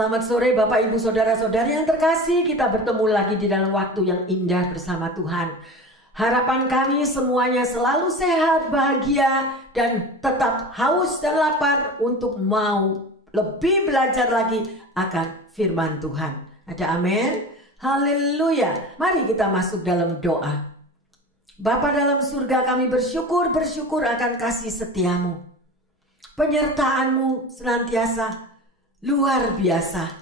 Selamat sore Bapak Ibu Saudara-saudari yang terkasih, kita bertemu lagi di dalam waktu yang indah bersama Tuhan. Harapan kami semuanya selalu sehat, bahagia, dan tetap haus dan lapar untuk mau lebih belajar lagi akan firman Tuhan. Ada amin? Haleluya. Mari kita masuk dalam doa. Bapa dalam surga, kami bersyukur akan kasih setiamu. Penyertaan-Mu senantiasa luar biasa.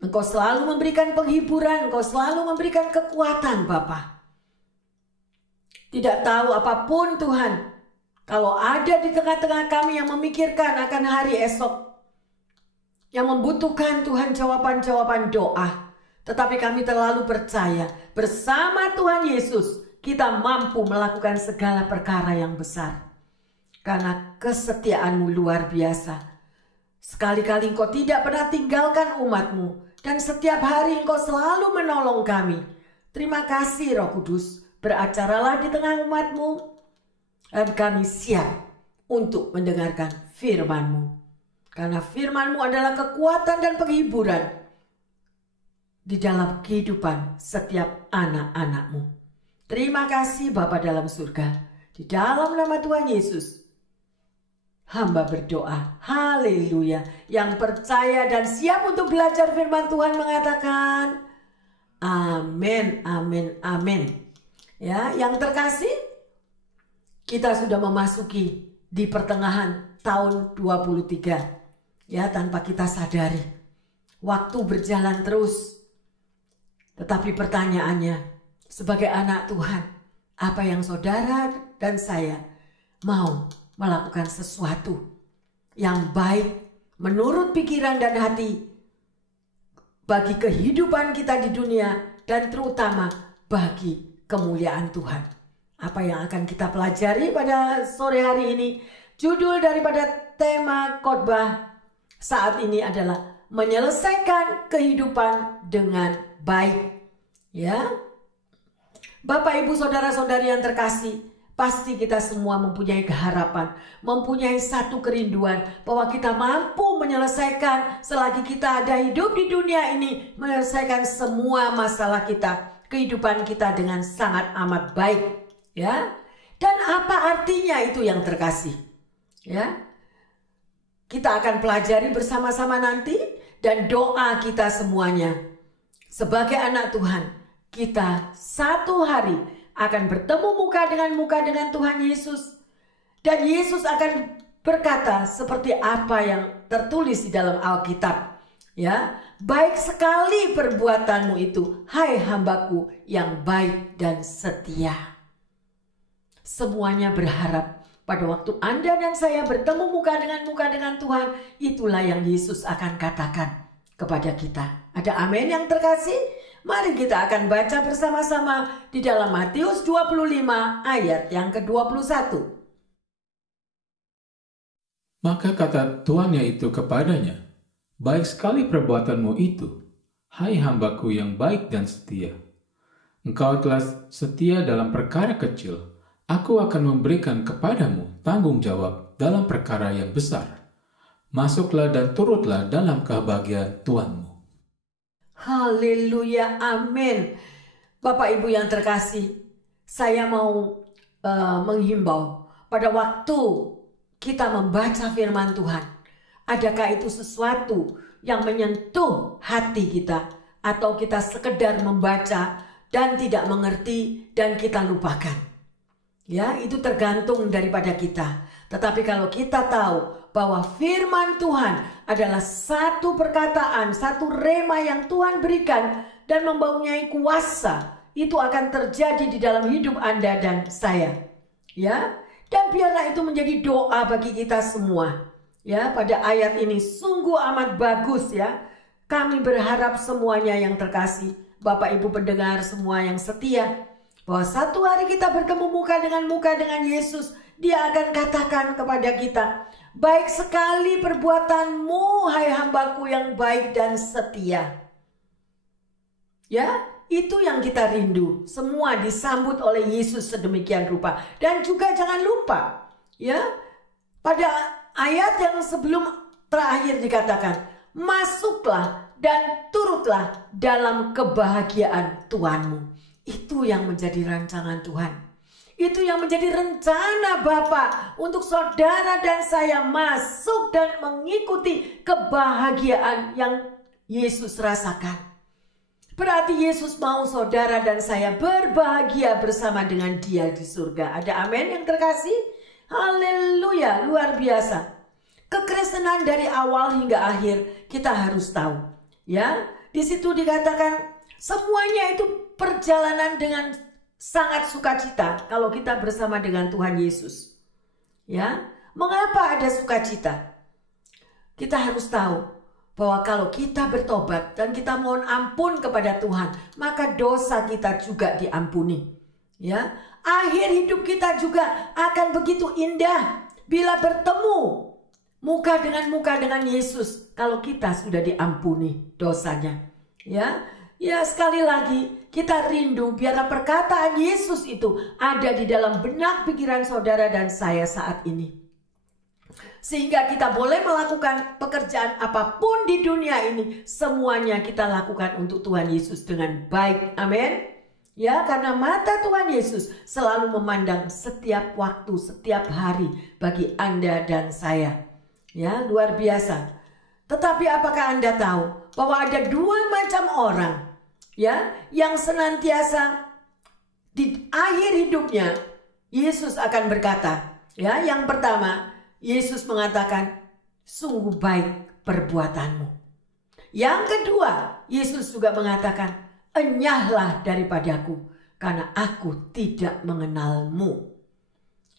Engkau selalu memberikan penghiburan, Engkau selalu memberikan kekuatan Bapa. Tidak tahu apapun Tuhan, kalau ada di tengah-tengah kami yang memikirkan akan hari esok, yang membutuhkan Tuhan jawaban-jawaban doa, tetapi kami terlalu percaya bersama Tuhan Yesus kita mampu melakukan segala perkara yang besar. Karena kesetiaan-Mu luar biasa. Sekali-kali Engkau tidak pernah tinggalkan umat-Mu. Dan setiap hari Engkau selalu menolong kami. Terima kasih Roh Kudus. Beracaralah di tengah umat-Mu. Dan kami siap untuk mendengarkan firman-Mu. Karena firman-Mu adalah kekuatan dan penghiburan di dalam kehidupan setiap anak-anak-Mu. Terima kasih Bapa dalam surga. Di dalam nama Tuhan Yesus, hamba berdoa, haleluya. Yang percaya dan siap untuk belajar firman Tuhan mengatakan, amin, amin, amin. Ya, yang terkasih, kita sudah memasuki di pertengahan tahun 23. Ya, tanpa kita sadari. Waktu berjalan terus. Tetapi pertanyaannya, sebagai anak Tuhan, apa yang saudara dan saya mau melakukan sesuatu yang baik menurut pikiran dan hati bagi kehidupan kita di dunia dan terutama bagi kemuliaan Tuhan. Apa yang akan kita pelajari pada sore hari ini? Judul daripada tema khotbah saat ini adalah menyelesaikan kehidupan dengan baik. Ya, Bapak Ibu Saudara-saudari yang terkasih, pasti kita semua mempunyai keharapan, mempunyai satu kerinduan bahwa kita mampu menyelesaikan selagi kita ada hidup di dunia ini, menyelesaikan semua masalah kita, kehidupan kita dengan sangat amat baik, ya. Dan apa artinya itu yang terkasih? Ya. Kita akan pelajari bersama-sama nanti dan doa kita semuanya. Sebagai anak Tuhan, kita satu hari akan bertemu muka dengan Tuhan Yesus. Dan Yesus akan berkata seperti apa yang tertulis di dalam Alkitab. Ya, baik sekali perbuatanmu itu, hai hambaku yang baik dan setia. Semuanya berharap pada waktu Anda dan saya bertemu muka dengan Tuhan, itulah yang Yesus akan katakan kepada kita. Ada amin yang terkasih? Mari kita akan baca bersama-sama di dalam Matius 25 ayat yang ke-21. Maka kata tuannya itu kepadanya, baik sekali perbuatanmu itu, hai hambaku yang baik dan setia. Engkau telah setia dalam perkara kecil, aku akan memberikan kepadamu tanggung jawab dalam perkara yang besar. Masuklah dan turutlah dalam kebahagiaan Tuanmu. Haleluya, amin. Bapak Ibu yang terkasih, saya mau menghimbau pada waktu kita membaca firman Tuhan, adakah itu sesuatu yang menyentuh hati kita, atau kita sekedar membaca dan tidak mengerti dan kita lupakan? Ya, itu tergantung daripada kita. Tetapi kalau kita tahu bahwa firman Tuhan adalah satu perkataan, satu rema yang Tuhan berikan dan mempunyai kuasa, itu akan terjadi di dalam hidup Anda dan saya. Ya, dan biarlah itu menjadi doa bagi kita semua. Ya, pada ayat ini sungguh amat bagus ya. Kami berharap semuanya yang terkasih, Bapak Ibu pendengar semua yang setia, bahwa satu hari kita bertemu muka dengan Yesus, Dia akan katakan kepada kita, baik sekali perbuatanmu, hai hambaku yang baik dan setia. Ya, itu yang kita rindu. Semua disambut oleh Yesus sedemikian rupa. Dan juga jangan lupa, ya, pada ayat yang sebelum terakhir dikatakan, masuklah dan turutlah dalam kebahagiaan Tuhanmu. Itu yang menjadi rancangan Tuhan. Itu yang menjadi rencana Bapa untuk saudara dan saya masuk dan mengikuti kebahagiaan yang Yesus rasakan. Berarti Yesus mau saudara dan saya berbahagia bersama dengan Dia di surga. Ada amin yang terkasih? Haleluya, luar biasa. Kekristenan dari awal hingga akhir kita harus tahu. Ya, di situ dikatakan semuanya itu perjalanan dengan sangat sukacita kalau kita bersama dengan Tuhan Yesus. Ya, mengapa ada sukacita? Kita harus tahu bahwa kalau kita bertobat dan kita mohon ampun kepada Tuhan, maka dosa kita juga diampuni. Ya, akhir hidup kita juga akan begitu indah bila bertemu muka dengan Yesus kalau kita sudah diampuni dosanya. Ya, sekali lagi kita rindu biarlah perkataan Yesus itu ada di dalam benak pikiran saudara dan saya saat ini. Sehingga kita boleh melakukan pekerjaan apapun di dunia ini, semuanya kita lakukan untuk Tuhan Yesus dengan baik. Amin. Ya, karena mata Tuhan Yesus selalu memandang setiap waktu, setiap hari bagi Anda dan saya. Ya, luar biasa. Tetapi apakah Anda tahu bahwa ada dua macam orang, ya, yang senantiasa di akhir hidupnya Yesus akan berkata, ya, yang pertama Yesus mengatakan, sungguh baik perbuatanmu. Yang kedua, Yesus juga mengatakan, enyahlah daripadaku, karena aku tidak mengenalmu.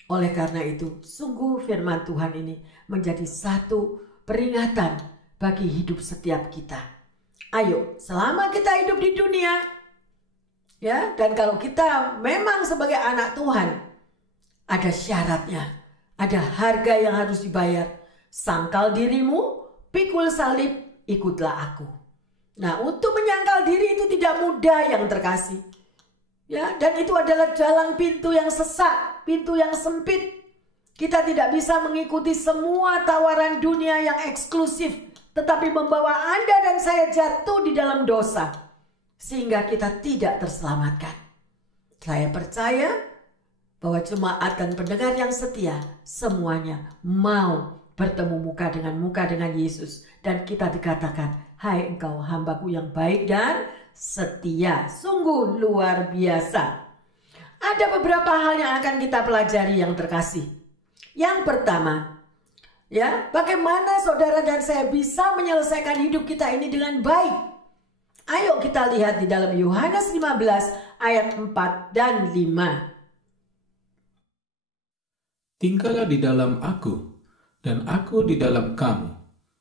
Oleh karena itu, sungguh firman Tuhan ini menjadi satu peringatan bagi hidup setiap kita. Ayo, selama kita hidup di dunia, ya, dan kalau kita memang sebagai anak Tuhan, ada syaratnya. Ada harga yang harus dibayar. Sangkal dirimu, pikul salib, ikutlah aku. Nah, untuk menyangkal diri itu tidak mudah yang terkasih. Ya, dan itu adalah jalan pintu yang sesak, pintu yang sempit. Kita tidak bisa mengikuti semua tawaran dunia yang eksklusif, tetapi membawa Anda dan saya jatuh di dalam dosa, sehingga kita tidak terselamatkan. Saya percaya bahwa jemaat dan pendengar yang setia semuanya mau bertemu muka dengan Yesus. Dan kita dikatakan, hai engkau hambaku yang baik dan setia. Sungguh luar biasa. Ada beberapa hal yang akan kita pelajari yang terkasih. Yang pertama, ya, bagaimana saudara dan saya bisa menyelesaikan hidup kita ini dengan baik. Ayo kita lihat di dalam Yohanes 15 ayat 4 dan 5. Tinggallah di dalam aku, dan aku di dalam kamu.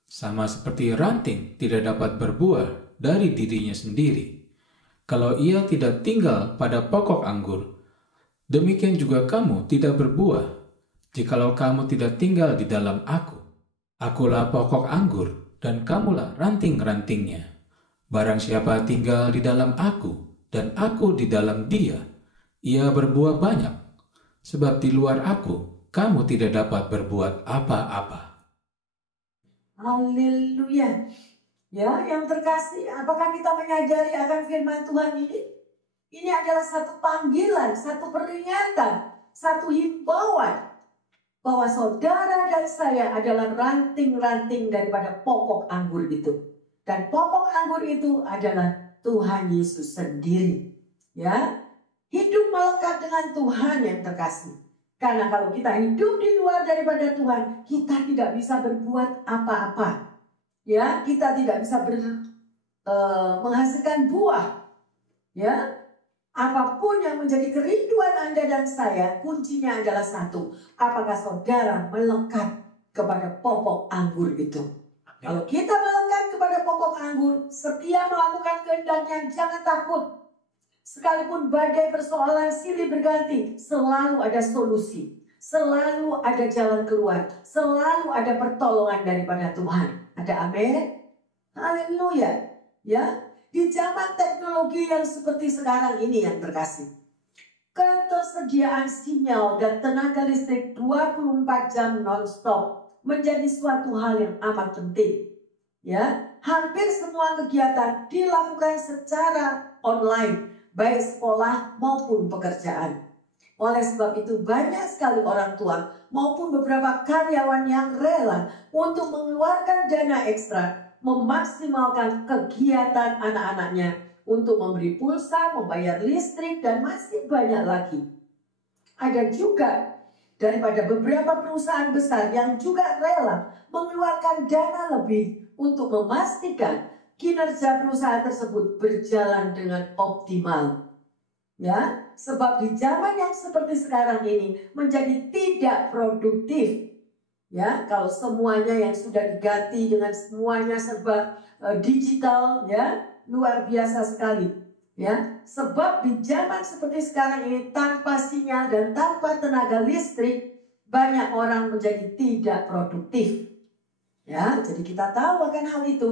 Sama seperti ranting tidak dapat berbuah dari dirinya sendiri, kalau ia tidak tinggal pada pokok anggur. Demikian juga kamu tidak berbuah, jikalau kamu tidak tinggal di dalam aku. Akulah pokok anggur, dan kamulah ranting-rantingnya. Barang siapa tinggal di dalam aku, dan aku di dalam dia, ia berbuah banyak. Sebab di luar aku, kamu tidak dapat berbuat apa-apa. Haleluya. Ya, yang terkasih, apakah kita menyadari akan firman Tuhan ini? Ini adalah satu panggilan, satu peringatan, satu himbauan bahwa saudara dan saya adalah ranting-ranting daripada pokok anggur itu. Dan pokok anggur itu adalah Tuhan Yesus sendiri. Ya, hidup melekat dengan Tuhan yang terkasih. Karena kalau kita hidup di luar daripada Tuhan, kita tidak bisa berbuat apa-apa. Ya, kita tidak bisa menghasilkan buah. Ya, apapun yang menjadi kerinduan Anda dan saya, kuncinya adalah satu. Apakah saudara melekat kepada pokok anggur itu? Ya. Kalau kita melekat kepada pokok anggur, setia melakukan kehendaknya, jangan takut. Sekalipun badai persoalan silih berganti, selalu ada solusi. Selalu ada jalan keluar. Selalu ada pertolongan daripada Tuhan. Ada amin? Haleluya. Ya, di zaman teknologi yang seperti sekarang ini yang terkasih, ketersediaan sinyal dan tenaga listrik 24 jam non-stop menjadi suatu hal yang amat penting. Ya, hampir semua kegiatan dilakukan secara online, baik sekolah maupun pekerjaan. Oleh sebab itu banyak sekali orang tua maupun beberapa karyawan yang rela untuk mengeluarkan dana ekstra, memaksimalkan kegiatan anak-anaknya untuk memberi pulsa, membayar listrik, dan masih banyak lagi. Ada juga daripada beberapa perusahaan besar yang juga rela mengeluarkan dana lebih untuk memastikan kinerja perusahaan tersebut berjalan dengan optimal. Ya, sebab di zaman yang seperti sekarang ini menjadi tidak produktif. Ya, kalau semuanya yang sudah diganti dengan semuanya serba digital, ya, luar biasa sekali. Ya, sebab di zaman seperti sekarang ini tanpa sinyal dan tanpa tenaga listrik, banyak orang menjadi tidak produktif. Ya, jadi kita tahu akan hal itu.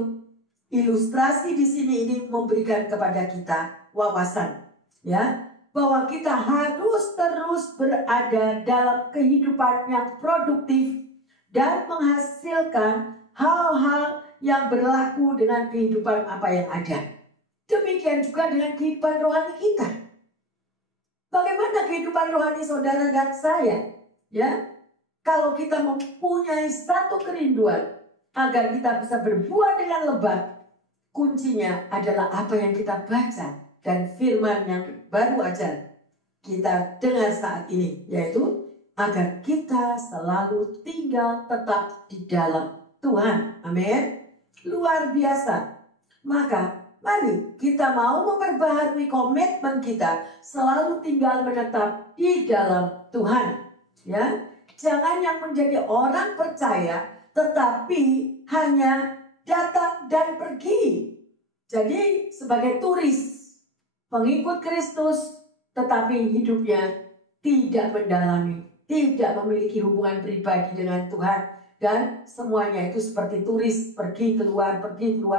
Ilustrasi di sini ini memberikan kepada kita wawasan, ya, bahwa kita harus terus berada dalam kehidupan yang produktif dan menghasilkan hal-hal yang berlaku dengan kehidupan apa yang ada. Demikian juga dengan kehidupan rohani kita. Bagaimana kehidupan rohani saudara dan saya? Ya, kalau kita mempunyai satu kerinduan agar kita bisa berbuah dengan lebat, kuncinya adalah apa yang kita baca dan firman yang baru aja kita dengar saat ini, yaitu agar kita selalu tinggal tetap di dalam Tuhan. Amin. Luar biasa. Maka mari kita mau memperbaharui komitmen kita selalu tinggal menetap di dalam Tuhan. Ya, jangan yang menjadi orang percaya tetapi hanya datang dan pergi. Jadi sebagai turis, pengikut Kristus, tetapi hidupnya tidak mendalami, tidak memiliki hubungan pribadi dengan Tuhan. Dan semuanya itu seperti turis, pergi keluar,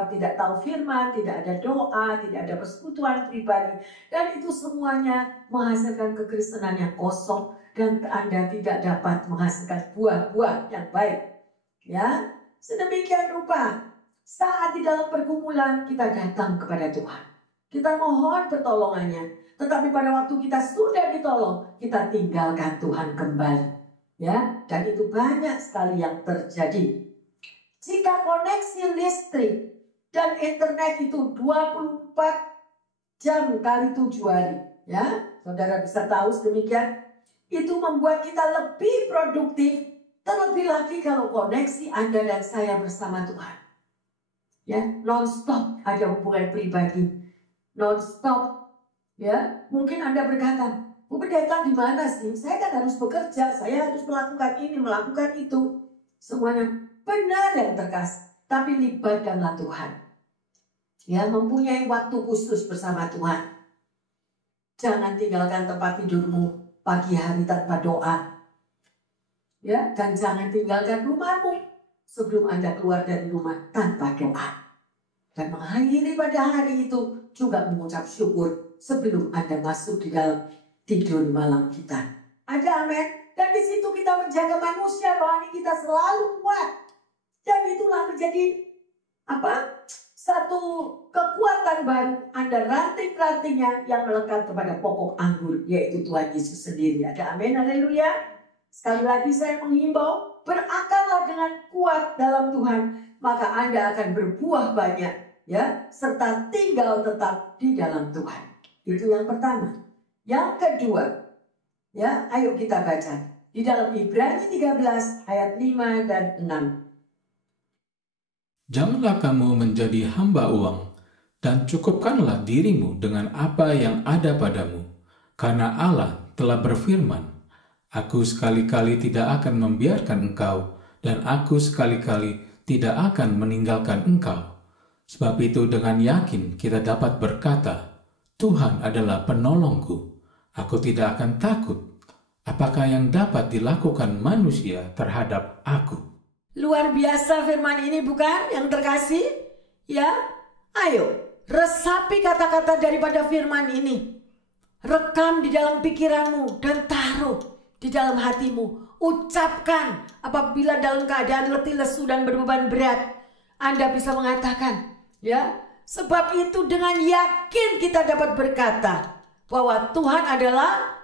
tidak tahu firman, tidak ada doa, tidak ada persekutuan pribadi. Dan itu semuanya menghasilkan kekristenan yang kosong dan Anda tidak dapat menghasilkan buah-buah yang baik. Ya, sedemikian rupa saat di dalam pergumulan kita datang kepada Tuhan. Kita mohon pertolongannya. Tetapi pada waktu kita sudah ditolong, kita tinggalkan Tuhan kembali. Ya, dan itu banyak sekali yang terjadi. Jika koneksi listrik dan internet itu 24 jam kali 7 hari, ya, saudara bisa tahu sedemikian, itu membuat kita lebih produktif, terlebih lagi kalau koneksi Anda dan saya bersama Tuhan. Ya, non-stop ada hubungan pribadi, non-stop. Ya, mungkin Anda berkata, Bu Pendeta di mana sih? Saya kan harus bekerja, saya harus melakukan ini, melakukan itu. Semuanya benar dan terkas. Tapi libatkanlah Tuhan. Ya, mempunyai waktu khusus bersama Tuhan. Jangan tinggalkan tempat tidurmu pagi hari tanpa doa. Ya, dan jangan tinggalkan rumahmu sebelum Anda keluar dari rumah tanpa doa. Dan mengakhiri pada hari itu juga mengucap syukur sebelum Anda masuk di dalam tidur malam kita. Ada amin. Dan di situ kita menjaga manusia rohani kita selalu kuat. Dan itulah menjadi satu kekuatan baru. Anda ranting-rantingnya yang melekat kepada pokok anggur, yaitu Tuhan Yesus sendiri. Ada amin. Haleluya. Sekali lagi saya menghimbau, berakarlah dengan kuat dalam Tuhan, maka Anda akan berbuah banyak, ya, serta tinggal tetap di dalam Tuhan. Itu yang pertama. Yang kedua, ya, ayo kita baca di dalam Ibrani 13 ayat 5 dan 6. Janganlah kamu menjadi hamba uang, dan cukupkanlah dirimu dengan apa yang ada padamu, karena Allah telah berfirman, Aku sekali-kali tidak akan membiarkan engkau, dan aku sekali-kali tidak akan meninggalkan engkau. Sebab itu dengan yakin kita dapat berkata, Tuhan adalah penolongku. Aku tidak akan takut. Apakah yang dapat dilakukan manusia terhadap aku? Luar biasa firman ini bukan yang terkasih? Ya, ayo resapi kata-kata daripada firman ini. Rekam di dalam pikiranmu dan taruh di dalam hatimu. Ucapkan apabila dalam keadaan letih lesu dan berbeban berat. Anda bisa mengatakan, ya, sebab itu dengan yakin kita dapat berkata bahwa Tuhan adalah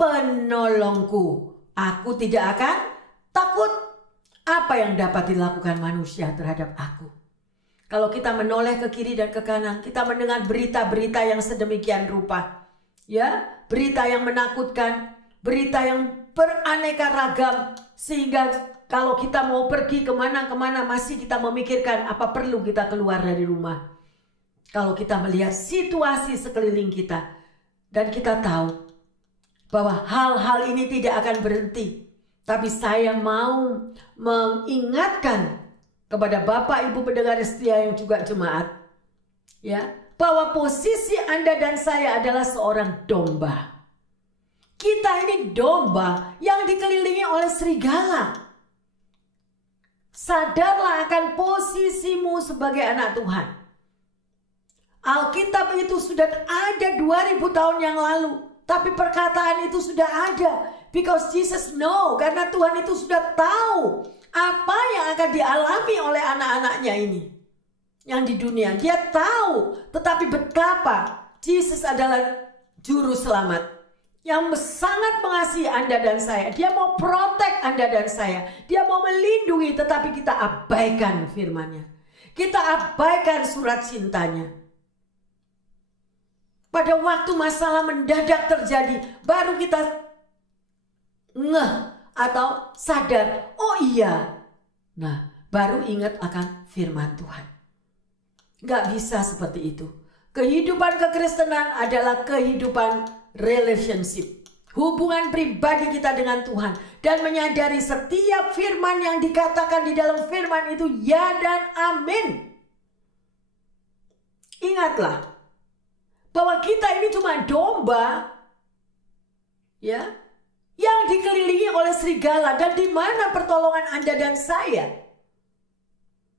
penolongku. Aku tidak akan takut. Apa yang dapat dilakukan manusia terhadap aku? Kalau kita menoleh ke kiri dan ke kanan, kita mendengar berita-berita yang sedemikian rupa. Ya, berita yang menakutkan, berita yang beraneka ragam, sehingga kalau kita mau pergi kemana-kemana masih kita memikirkan apa perlu kita keluar dari rumah. Kalau kita melihat situasi sekeliling kita dan kita tahu bahwa hal-hal ini tidak akan berhenti. Tapi saya mau mengingatkan kepada Bapak Ibu pendengar setia yang juga jemaat, ya, bahwa posisi Anda dan saya adalah seorang domba. Kita ini domba yang dikelilingi oleh serigala. Sadarlah akan posisimu sebagai anak Tuhan. Alkitab itu sudah ada 2000 tahun yang lalu. Tapi perkataan itu sudah ada. Because Jesus know. Karena Tuhan itu sudah tahu apa yang akan dialami oleh anak-anaknya ini. Yang di dunia. Dia tahu. Tetapi betapa Jesus adalah juru selamat. Yang sangat mengasihi Anda dan saya. Dia mau protect Anda dan saya. Dia mau melindungi. Tetapi kita abaikan firman-Nya. Kita abaikan surat cintanya. Pada waktu masalah mendadak terjadi, baru kita ngeh atau sadar, oh iya. Nah, baru ingat akan firman Tuhan. Gak bisa seperti itu. Kehidupan kekristenan adalah kehidupan relationship. Hubungan pribadi kita dengan Tuhan. Dan menyadari setiap firman yang dikatakan di dalam firman itu ya dan amin. Ingatlah bahwa kita ini cuma domba, ya, yang dikelilingi oleh serigala. Dan di mana pertolongan Anda dan saya?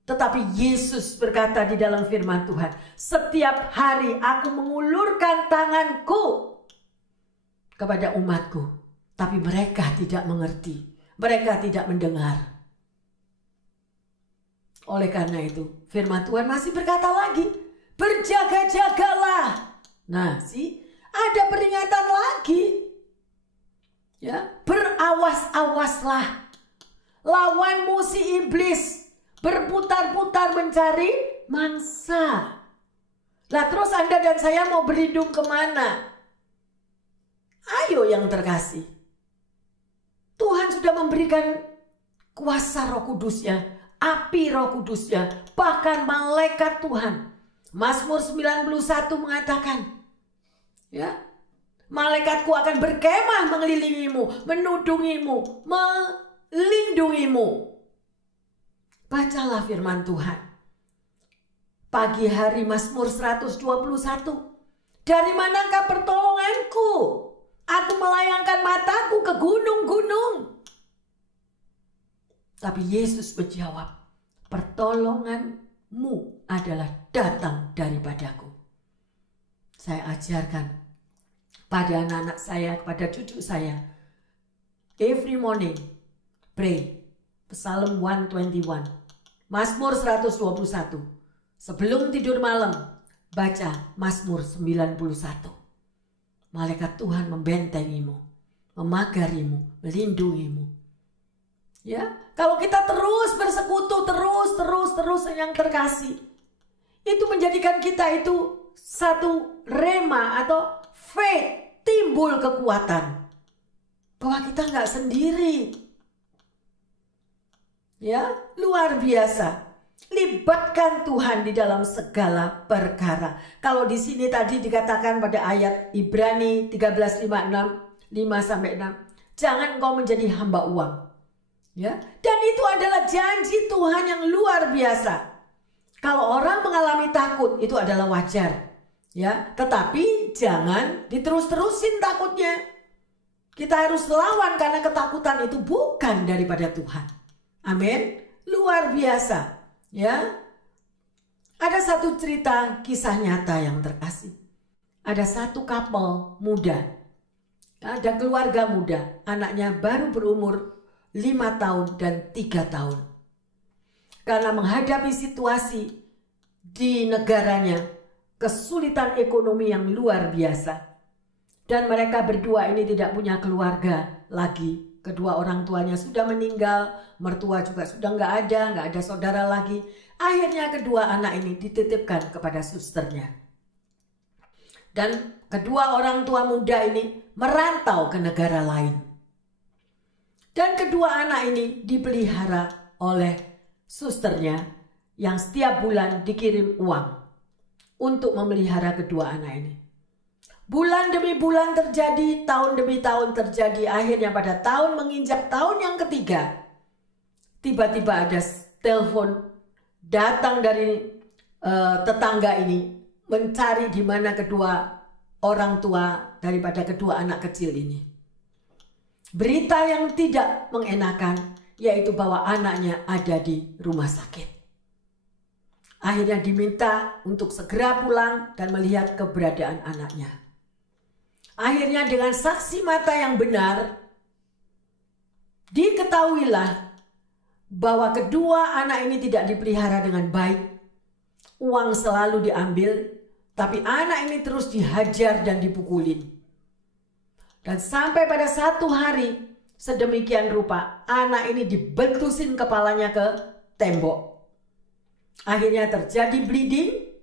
Tetapi Yesus berkata di dalam firman Tuhan, setiap hari aku mengulurkan tanganku kepada umatku, tapi mereka tidak mengerti, mereka tidak mendengar. Oleh karena itu, firman Tuhan masih berkata lagi, berjaga-jagalah. Nah, ada peringatan lagi. Ya, berawas-awaslah. Lawanmu si iblis berputar-putar mencari mangsa. Lah terus Anda dan saya mau berlindung kemana? Ayo yang terkasih. Tuhan sudah memberikan kuasa Roh Kudus-Nya, api Roh Kudus-Nya, bahkan malaikat Tuhan. Mazmur 91 mengatakan, ya, malaikatku akan berkemah mengelilingimu, menudungimu, melindungimu. Bacalah firman Tuhan. Pagi hari Mazmur 121. Dari manakah pertolonganku? Aku melayangkan mataku ke gunung-gunung. Tapi Yesus menjawab, pertolonganmu adalah datang daripadaku. Saya ajarkan pada anak-anak saya, kepada cucu saya, every morning pray Psalm 121, Mazmur 121. Sebelum tidur malam baca Mazmur 91. Malaikat Tuhan membentengimu, memagarimu, melindungimu. Ya, kalau kita terus bersekutu, terus yang terkasih, itu menjadikan kita itu satu rema atau faith, timbul kekuatan bahwa kita nggak sendiri. Ya, luar biasa. Libatkan Tuhan di dalam segala perkara. Kalau di sini tadi dikatakan pada ayat Ibrani 13:5-6, jangan engkau menjadi hamba uang. Ya, dan itu adalah janji Tuhan yang luar biasa. Kalau orang mengalami takut itu adalah wajar. Ya, tetapi jangan diterus-terusin takutnya. Kita harus lawan karena ketakutan itu bukan daripada Tuhan. Amin. Luar biasa. Ya. Ada satu cerita kisah nyata yang terkasih. Ada satu couple muda. Ada keluarga muda. Anaknya baru berumur 5 tahun dan 3 tahun. karena menghadapi situasi di negaranya, kesulitan ekonomi yang luar biasa. Dan mereka berdua ini tidak punya keluarga lagi. Kedua orang tuanya sudah meninggal, mertua juga sudah nggak ada saudara lagi. Akhirnya kedua anak ini dititipkan kepada susternya. Dan kedua orang tua muda ini merantau ke negara lain. Dan kedua anak ini dipelihara oleh susternya yang setiap bulan dikirim uang untuk memelihara kedua anak ini. Bulan demi bulan terjadi, tahun demi tahun terjadi. Akhirnya pada tahun menginjak tahun yang ketiga, tiba-tiba ada telepon datang dari tetangga ini mencari di mana kedua orang tua daripada kedua anak kecil ini. Berita yang tidak mengenakan, yaitu bahwa anaknya ada di rumah sakit. Akhirnya diminta untuk segera pulang dan melihat keberadaan anaknya. Akhirnya dengan saksi mata yang benar, diketahuilah bahwa kedua anak ini tidak dipelihara dengan baik. Uang selalu diambil, tapi anak ini terus dihajar dan dipukulin. Dan sampai pada satu hari, sedemikian rupa, anak ini dibentusin kepalanya ke tembok. Akhirnya terjadi bleeding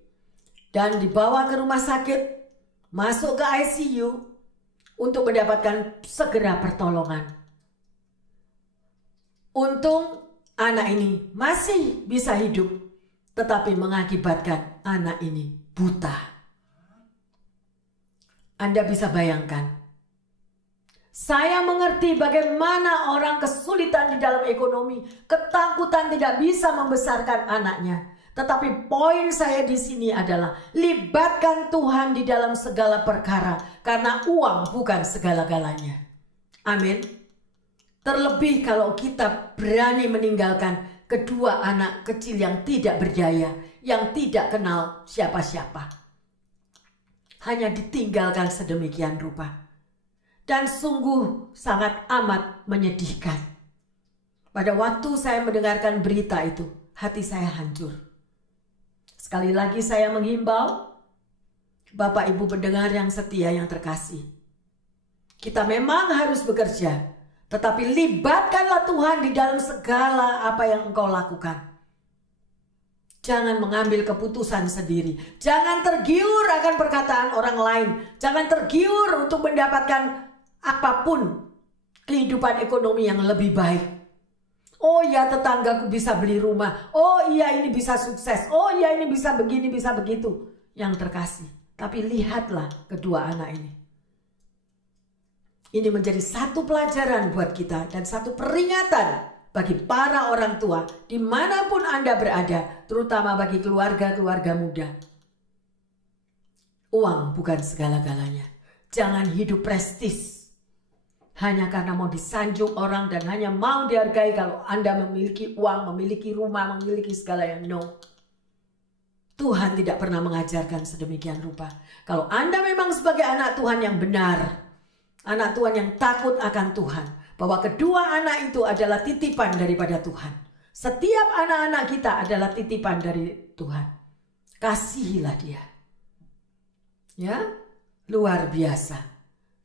dan dibawa ke rumah sakit, masuk ke ICU untuk mendapatkan segera pertolongan. Untung anak ini masih bisa hidup, tetapi mengakibatkan anak ini buta. Anda bisa bayangkan. Saya mengerti bagaimana orang kesulitan di dalam ekonomi, ketakutan tidak bisa membesarkan anaknya. Tetapi poin saya di sini adalah libatkan Tuhan di dalam segala perkara, karena uang bukan segala-galanya. Amin. Terlebih kalau kita berani meninggalkan kedua anak kecil yang tidak berdaya, yang tidak kenal siapa-siapa. Hanya ditinggalkan sedemikian rupa. Dan sungguh sangat amat menyedihkan. Pada waktu saya mendengarkan berita itu, hati saya hancur. Sekali lagi saya menghimbau, Bapak Ibu pendengar yang setia yang terkasih. Kita memang harus bekerja, tetapi libatkanlah Tuhan di dalam segala apa yang engkau lakukan. Jangan mengambil keputusan sendiri. Jangan tergiur akan perkataan orang lain. Jangan tergiur untuk mendapatkan apapun kehidupan ekonomi yang lebih baik. Oh ya, tetanggaku bisa beli rumah. Oh iya, ini bisa sukses. Oh iya, ini bisa begini, bisa begitu. Yang terkasih. Tapi lihatlah kedua anak ini. Ini menjadi satu pelajaran buat kita dan satu peringatan bagi para orang tua dimanapun Anda berada, terutama bagi keluarga-keluarga muda. Uang bukan segala-galanya. Jangan hidup prestis. Hanya karena mau disanjung orang dan hanya mau dihargai kalau Anda memiliki uang, memiliki rumah, memiliki segala yang no. Tuhan tidak pernah mengajarkan sedemikian rupa. Kalau Anda memang sebagai anak Tuhan yang benar, anak Tuhan yang takut akan Tuhan, bahwa kedua anak itu adalah titipan daripada Tuhan. Setiap anak-anak kita adalah titipan dari Tuhan. Kasihilah dia. Ya, luar biasa.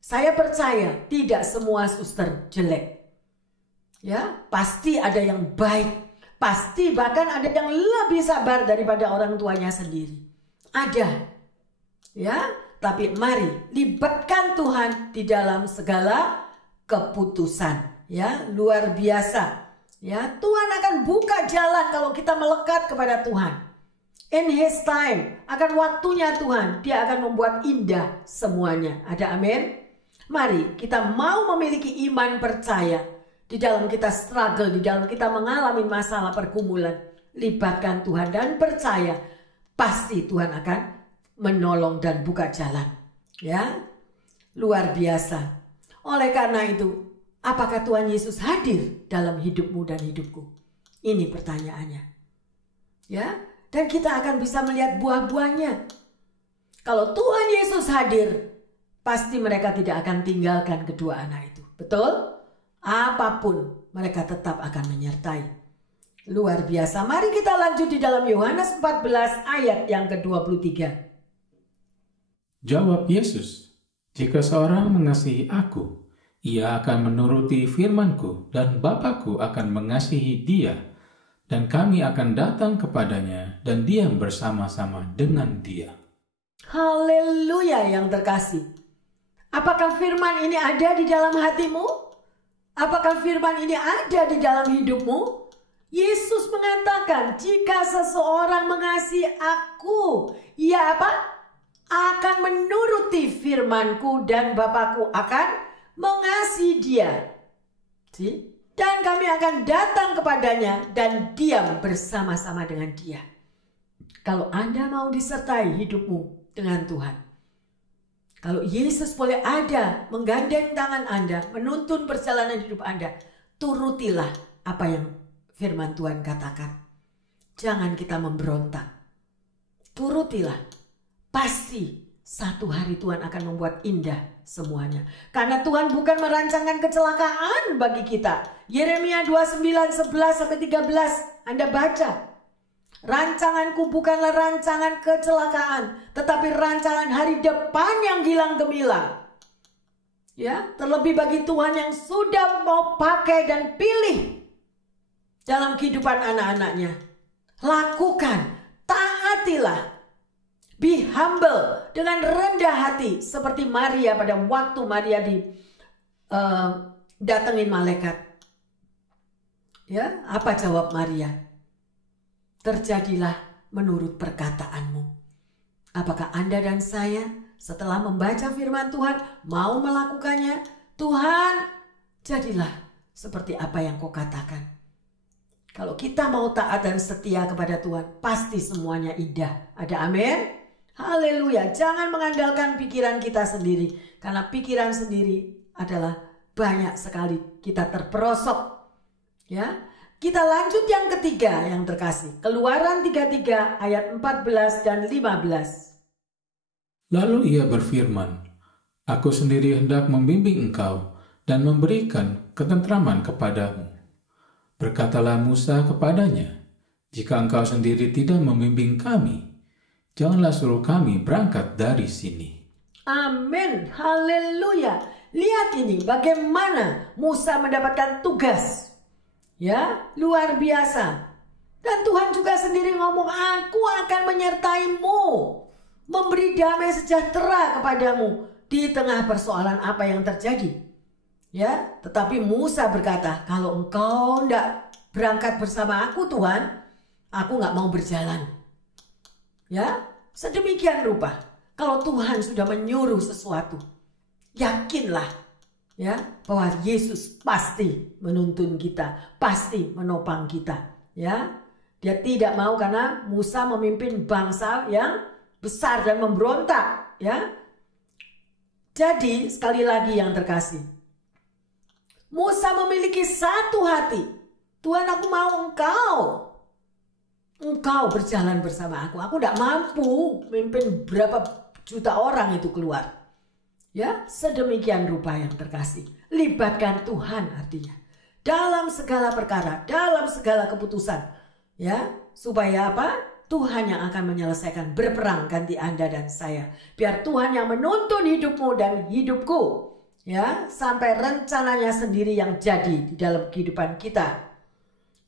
Saya percaya tidak semua suster jelek. Ya, pasti ada yang baik. Pasti bahkan ada yang lebih sabar daripada orang tuanya sendiri. Ada. Ya, tapi mari libatkan Tuhan di dalam segala keputusan. Ya, luar biasa. Ya, Tuhan akan buka jalan kalau kita melekat kepada Tuhan. In His time, akan waktunya Tuhan, Dia akan membuat indah semuanya. Ada amin? Mari kita mau memiliki iman percaya di dalam kita struggle, di dalam kita mengalami masalah pergumulan. Libatkan Tuhan dan percaya pasti Tuhan akan menolong dan buka jalan. Ya, luar biasa. Oleh karena itu, apakah Tuhan Yesus hadir dalam hidupmu dan hidupku? Ini pertanyaannya. Ya, dan kita akan bisa melihat buah-buahnya. Kalau Tuhan Yesus hadir, pasti mereka tidak akan tinggalkan kedua anak itu. Betul? Apapun mereka tetap akan menyertai. Luar biasa. Mari kita lanjut di dalam Yohanes 14 ayat yang ke-23. Jawab Yesus, "Jika seorang mengasihi aku, ia akan menuruti firman-Ku, dan Bapa-Ku akan mengasihi dia, dan kami akan datang kepadanya dan diam bersama-sama dengan dia." Haleluya yang terkasih. Apakah firman ini ada di dalam hatimu? Apakah firman ini ada di dalam hidupmu? Yesus mengatakan, jika seseorang mengasihi aku, ia apa? Akan menuruti firman-Ku dan Bapa-Ku akan mengasihi dia. Dan kami akan datang kepadanya dan diam bersama-sama dengan dia. Kalau Anda mau disertai hidupmu dengan Tuhan, kalau Yesus boleh ada menggandeng tangan Anda, menuntun perjalanan hidup Anda, turutilah apa yang firman Tuhan katakan. Jangan kita memberontak. Turutilah. Pasti satu hari Tuhan akan membuat indah semuanya. Karena Tuhan bukan merancangkan kecelakaan bagi kita. Yeremia 29:11-13 Anda baca. Rancanganku bukanlah rancangan kecelakaan, tetapi rancangan hari depan yang gilang gemilang. Ya, terlebih bagi Tuhan yang sudah mau pakai dan pilih dalam kehidupan anak-anaknya. Lakukan, taatilah. Be humble, dengan rendah hati, seperti Maria pada waktu Maria datengin malaikat. Ya, apa jawab Maria? Terjadilah menurut perkataanmu. Apakah Anda dan saya setelah membaca firman Tuhan mau melakukannya? Tuhan, jadilah seperti apa yang Kau katakan. Kalau kita mau taat dan setia kepada Tuhan, pasti semuanya indah. Ada amin? Haleluya. Jangan mengandalkan pikiran kita sendiri. Karena pikiran sendiri adalah banyak sekali kita terperosok. Ya. Kita lanjut yang ketiga yang terkasih. Keluaran 33 ayat 14 dan 15. Lalu ia berfirman, "Aku sendiri hendak membimbing engkau dan memberikan ketentraman kepadamu." Berkatalah Musa kepadanya, "Jika engkau sendiri tidak membimbing kami, janganlah suruh kami berangkat dari sini." Amin. Haleluya. Lihat ini bagaimana Musa mendapatkan tugas. Ya, luar biasa. Dan Tuhan juga sendiri ngomong, "Aku akan menyertaimu, memberi damai sejahtera kepadamu di tengah persoalan apa yang terjadi." Ya, tetapi Musa berkata, "Kalau engkau tidak berangkat bersama aku Tuhan, aku nggak mau berjalan." Ya, sedemikian rupa. Kalau Tuhan sudah menyuruh sesuatu, yakinlah ya bahwa Yesus pasti menuntun kita, pasti menopang kita. Ya, Dia tidak mau karena Musa memimpin bangsa yang besar dan memberontak. Ya, jadi sekali lagi yang terkasih, Musa memiliki satu hati. Tuhan, aku mau Engkau berjalan bersama aku. Aku tidak mampu memimpin berapa juta orang itu keluar. Ya, sedemikian rupa yang terkasih. Libatkan Tuhan artinya. Dalam segala perkara, dalam segala keputusan. Ya, supaya apa? Tuhan yang akan menyelesaikan, berperang ganti Anda dan saya. Biar Tuhan yang menuntun hidupmu dan hidupku. Ya, sampai rencananya sendiri yang jadi di dalam kehidupan kita.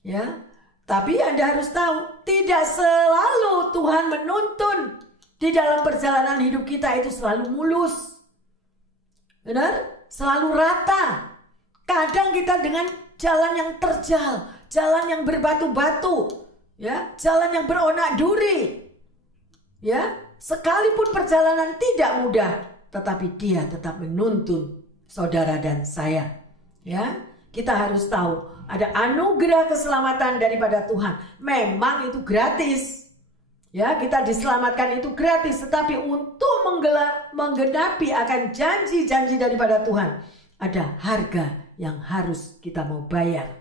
Ya, tapi Anda harus tahu, tidak selalu Tuhan menuntun di dalam perjalanan hidup kita itu selalu mulus. Benar? Selalu rata. Kadang kita dengan jalan yang terjal, jalan yang berbatu-batu, ya, jalan yang beronak duri. Ya, sekalipun perjalanan tidak mudah, tetapi Dia tetap menuntun saudara dan saya. Ya, kita harus tahu ada anugerah keselamatan daripada Tuhan. Memang itu gratis. Ya, kita diselamatkan itu gratis, tetapi untuk menggenapi akan janji-janji daripada Tuhan, ada harga yang harus kita mau bayar.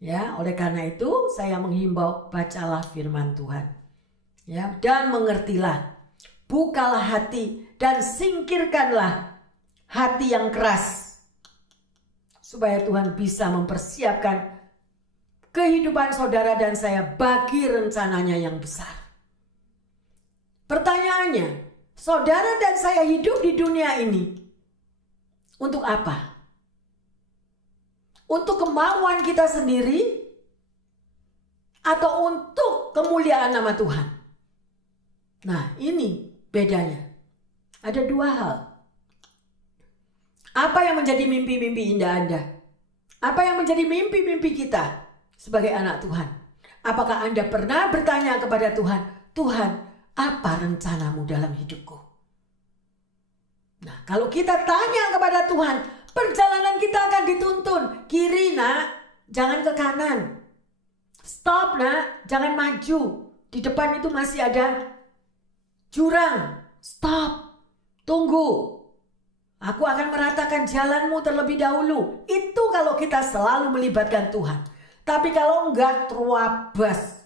Ya, oleh karena itu saya menghimbau, bacalah firman Tuhan. Ya, dan mengertilah. Bukalah hati dan singkirkanlah hati yang keras, supaya Tuhan bisa mempersiapkan kehidupan saudara dan saya bagi rencananya yang besar. Pertanyaannya, saudara dan saya hidup di dunia ini untuk apa? Untuk kemauan kita sendiri atau untuk kemuliaan nama Tuhan? Nah, ini bedanya. Ada dua hal. Apa yang menjadi mimpi-mimpi indah Anda? Apa yang menjadi mimpi-mimpi kita sebagai anak Tuhan? Apakah Anda pernah bertanya kepada Tuhan, Tuhan, apa rencanamu dalam hidupku? Nah, kalau kita tanya kepada Tuhan, perjalanan kita akan dituntun. Kiri nak, jangan ke kanan. Stop nak, jangan maju. Di depan itu masih ada jurang. Stop, tunggu. Aku akan meratakan jalanmu terlebih dahulu. Itu kalau kita selalu melibatkan Tuhan. Tapi kalau enggak, terwabas.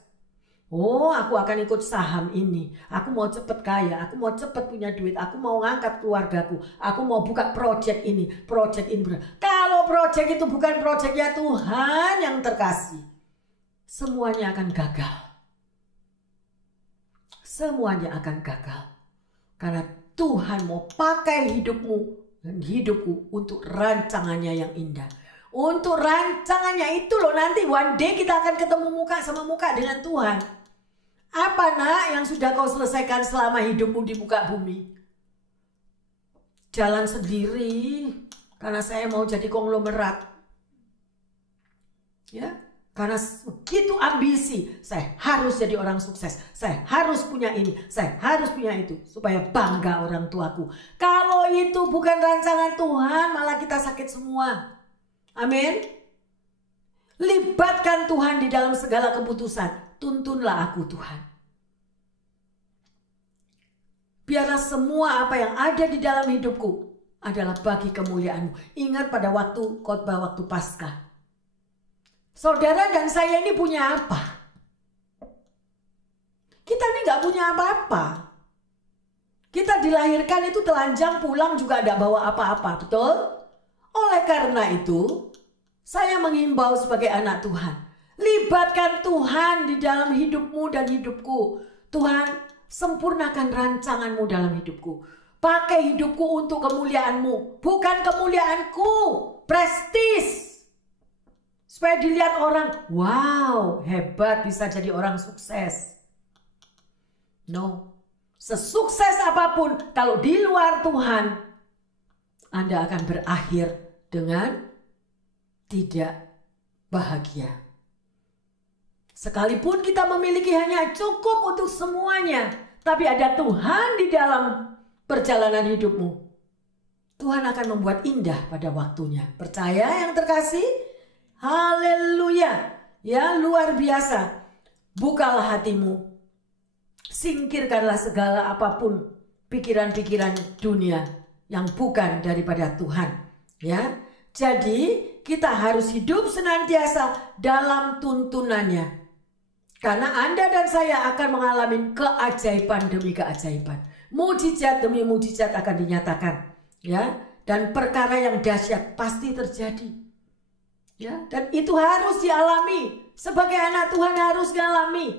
Oh, aku akan ikut saham ini. Aku mau cepet kaya. Aku mau cepet punya duit. Aku mau ngangkat keluargaku. Aku mau buka project ini. Project ini. Kalau project itu bukan projectnya Tuhan yang terkasih, semuanya akan gagal. Semuanya akan gagal. Karena Tuhan mau pakai hidupmu dan hidupku untuk rancangannya yang indah. Untuk rancangannya itu loh, nanti one day kita akan ketemu muka sama muka dengan Tuhan. Apa nak yang sudah kau selesaikan selama hidupmu di muka bumi? Jalan sendiri karena saya mau jadi konglomerat. Ya, karena begitu ambisi, saya harus jadi orang sukses. Saya harus punya ini, saya harus punya itu supaya bangga orang tuaku. Kalau itu bukan rancangan Tuhan, malah kita sakit semua. Amin. Libatkan Tuhan di dalam segala keputusan. Tuntunlah aku Tuhan. Biarlah semua apa yang ada di dalam hidupku adalah bagi kemuliaan-Mu. Ingat pada waktu khotbah waktu Paskah. Saudara dan saya ini punya apa? Kita ini nggak punya apa-apa. Kita dilahirkan itu telanjang, pulang juga tidak bawa apa-apa, betul? Oleh karena itu, saya menghimbau sebagai anak Tuhan. Libatkan Tuhan di dalam hidupmu dan hidupku. Tuhan, sempurnakan rancangan-Mu dalam hidupku. Pakai hidupku untuk kemuliaan-Mu. Bukan kemuliaanku. Prestis. Supaya dilihat orang, wow, hebat, bisa jadi orang sukses. No. Sesukses apapun, kalau di luar Tuhan, Anda akan berakhir dengan tidak bahagia. Sekalipun kita memiliki hanya cukup untuk semuanya, tapi ada Tuhan di dalam perjalanan hidupmu, Tuhan akan membuat indah pada waktunya. Percaya yang terkasih? Haleluya. Ya, luar biasa. Bukalah hatimu. Singkirkanlah segala apapun pikiran-pikiran dunia yang bukan daripada Tuhan. Ya. Jadi, kita harus hidup senantiasa dalam tuntunannya. Karena Anda dan saya akan mengalami keajaiban demi keajaiban. Mujizat demi mujizat akan dinyatakan. Ya, dan perkara yang dahsyat pasti terjadi. Ya, dan itu harus dialami. Sebagai anak Tuhan harus dialami.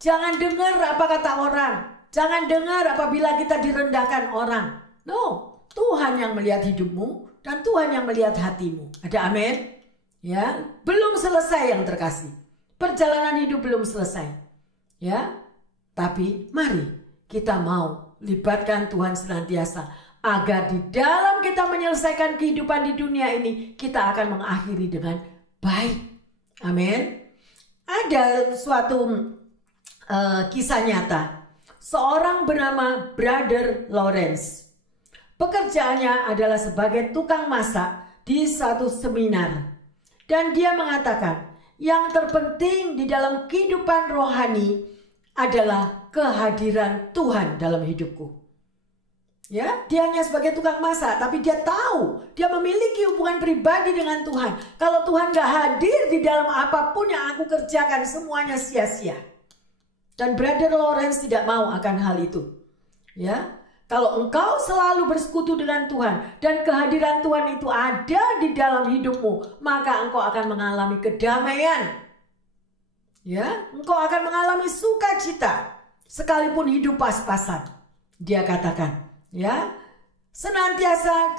Jangan dengar apa kata orang. Jangan dengar apabila kita direndahkan orang. No, Tuhan yang melihat hidupmu dan Tuhan yang melihat hatimu. Ada amin? Ya, belum selesai yang terkasih. Perjalanan hidup belum selesai. Ya. Tapi mari kita mau libatkan Tuhan senantiasa agar di dalam kita menyelesaikan kehidupan di dunia ini kita akan mengakhiri dengan baik. Amin. Ada suatu kisah nyata. Seorang bernama Brother Lawrence. Pekerjaannya adalah sebagai tukang masak di satu seminar. Dan dia mengatakan, yang terpenting di dalam kehidupan rohani adalah kehadiran Tuhan dalam hidupku. Ya, dia hanya sebagai tukang masak, tapi dia tahu, dia memiliki hubungan pribadi dengan Tuhan. Kalau Tuhan gak hadir di dalam apapun yang aku kerjakan, semuanya sia-sia. Dan Brother Lawrence tidak mau akan hal itu. Ya, Kalau engkau selalu bersekutu dengan Tuhan dan kehadiran Tuhan itu ada di dalam hidupmu, maka engkau akan mengalami kedamaian. Ya, engkau akan mengalami sukacita sekalipun hidup pas-pasan. Dia katakan, ya, senantiasa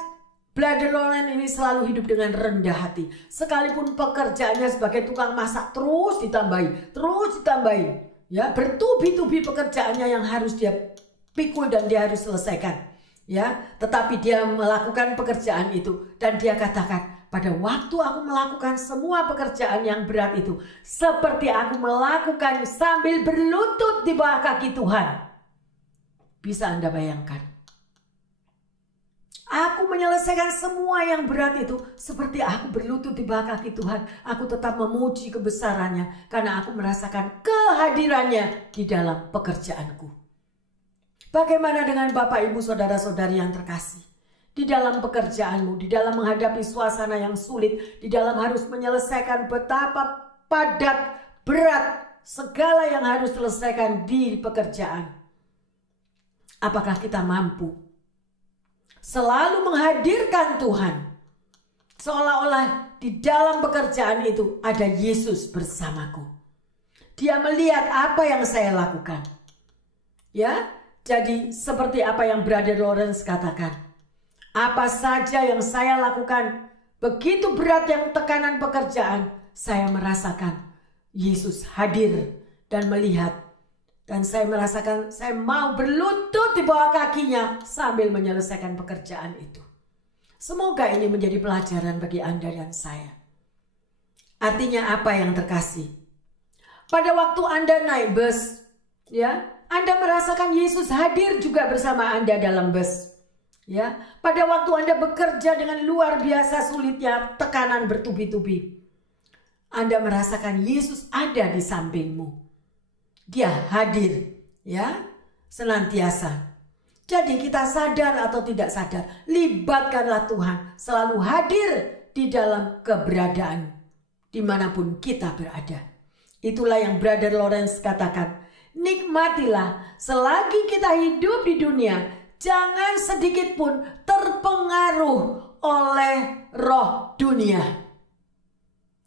Brother Lawrence ini selalu hidup dengan rendah hati. Sekalipun pekerjaannya sebagai tukang masak terus ditambahi. Ya, bertubi-tubi pekerjaannya yang harus dia pikul dan dia harus selesaikan. Ya, tetapi dia melakukan pekerjaan itu dan dia katakan, pada waktu aku melakukan semua pekerjaan yang berat itu, seperti aku melakukan sambil berlutut di bawah kaki Tuhan. Bisa Anda bayangkan? Aku menyelesaikan semua yang berat itu seperti aku berlutut di bawah kaki Tuhan. Aku tetap memuji kebesarannya karena aku merasakan kehadirannya di dalam pekerjaanku. Bagaimana dengan Bapak, Ibu, Saudara-saudari yang terkasih? Di dalam pekerjaanmu, di dalam menghadapi suasana yang sulit, di dalam harus menyelesaikan betapa padat, berat, segala yang harus diselesaikan di pekerjaan. Apakah kita mampu selalu menghadirkan Tuhan? Seolah-olah di dalam pekerjaan itu ada Yesus bersamaku. Dia melihat apa yang saya lakukan. Ya, jadi seperti apa yang Brother Lawrence katakan. Apa saja yang saya lakukan, begitu berat yang tekanan pekerjaan, saya merasakan Yesus hadir dan melihat. Dan saya merasakan saya mau berlutut di bawah kakinya sambil menyelesaikan pekerjaan itu. Semoga ini menjadi pelajaran bagi Anda dan saya. Artinya apa yang terkasih? Pada waktu Anda naik bus, ya, Anda merasakan Yesus hadir juga bersama Anda dalam bus. Ya, pada waktu Anda bekerja dengan luar biasa sulitnya, tekanan bertubi-tubi, Anda merasakan Yesus ada di sampingmu. Dia hadir, ya, senantiasa. Jadi kita sadar atau tidak sadar, libatkanlah Tuhan selalu hadir di dalam keberadaan dimanapun kita berada. Itulah yang Brother Lawrence katakan. Nikmatilah selagi kita hidup di dunia, jangan sedikit pun terpengaruh oleh roh dunia.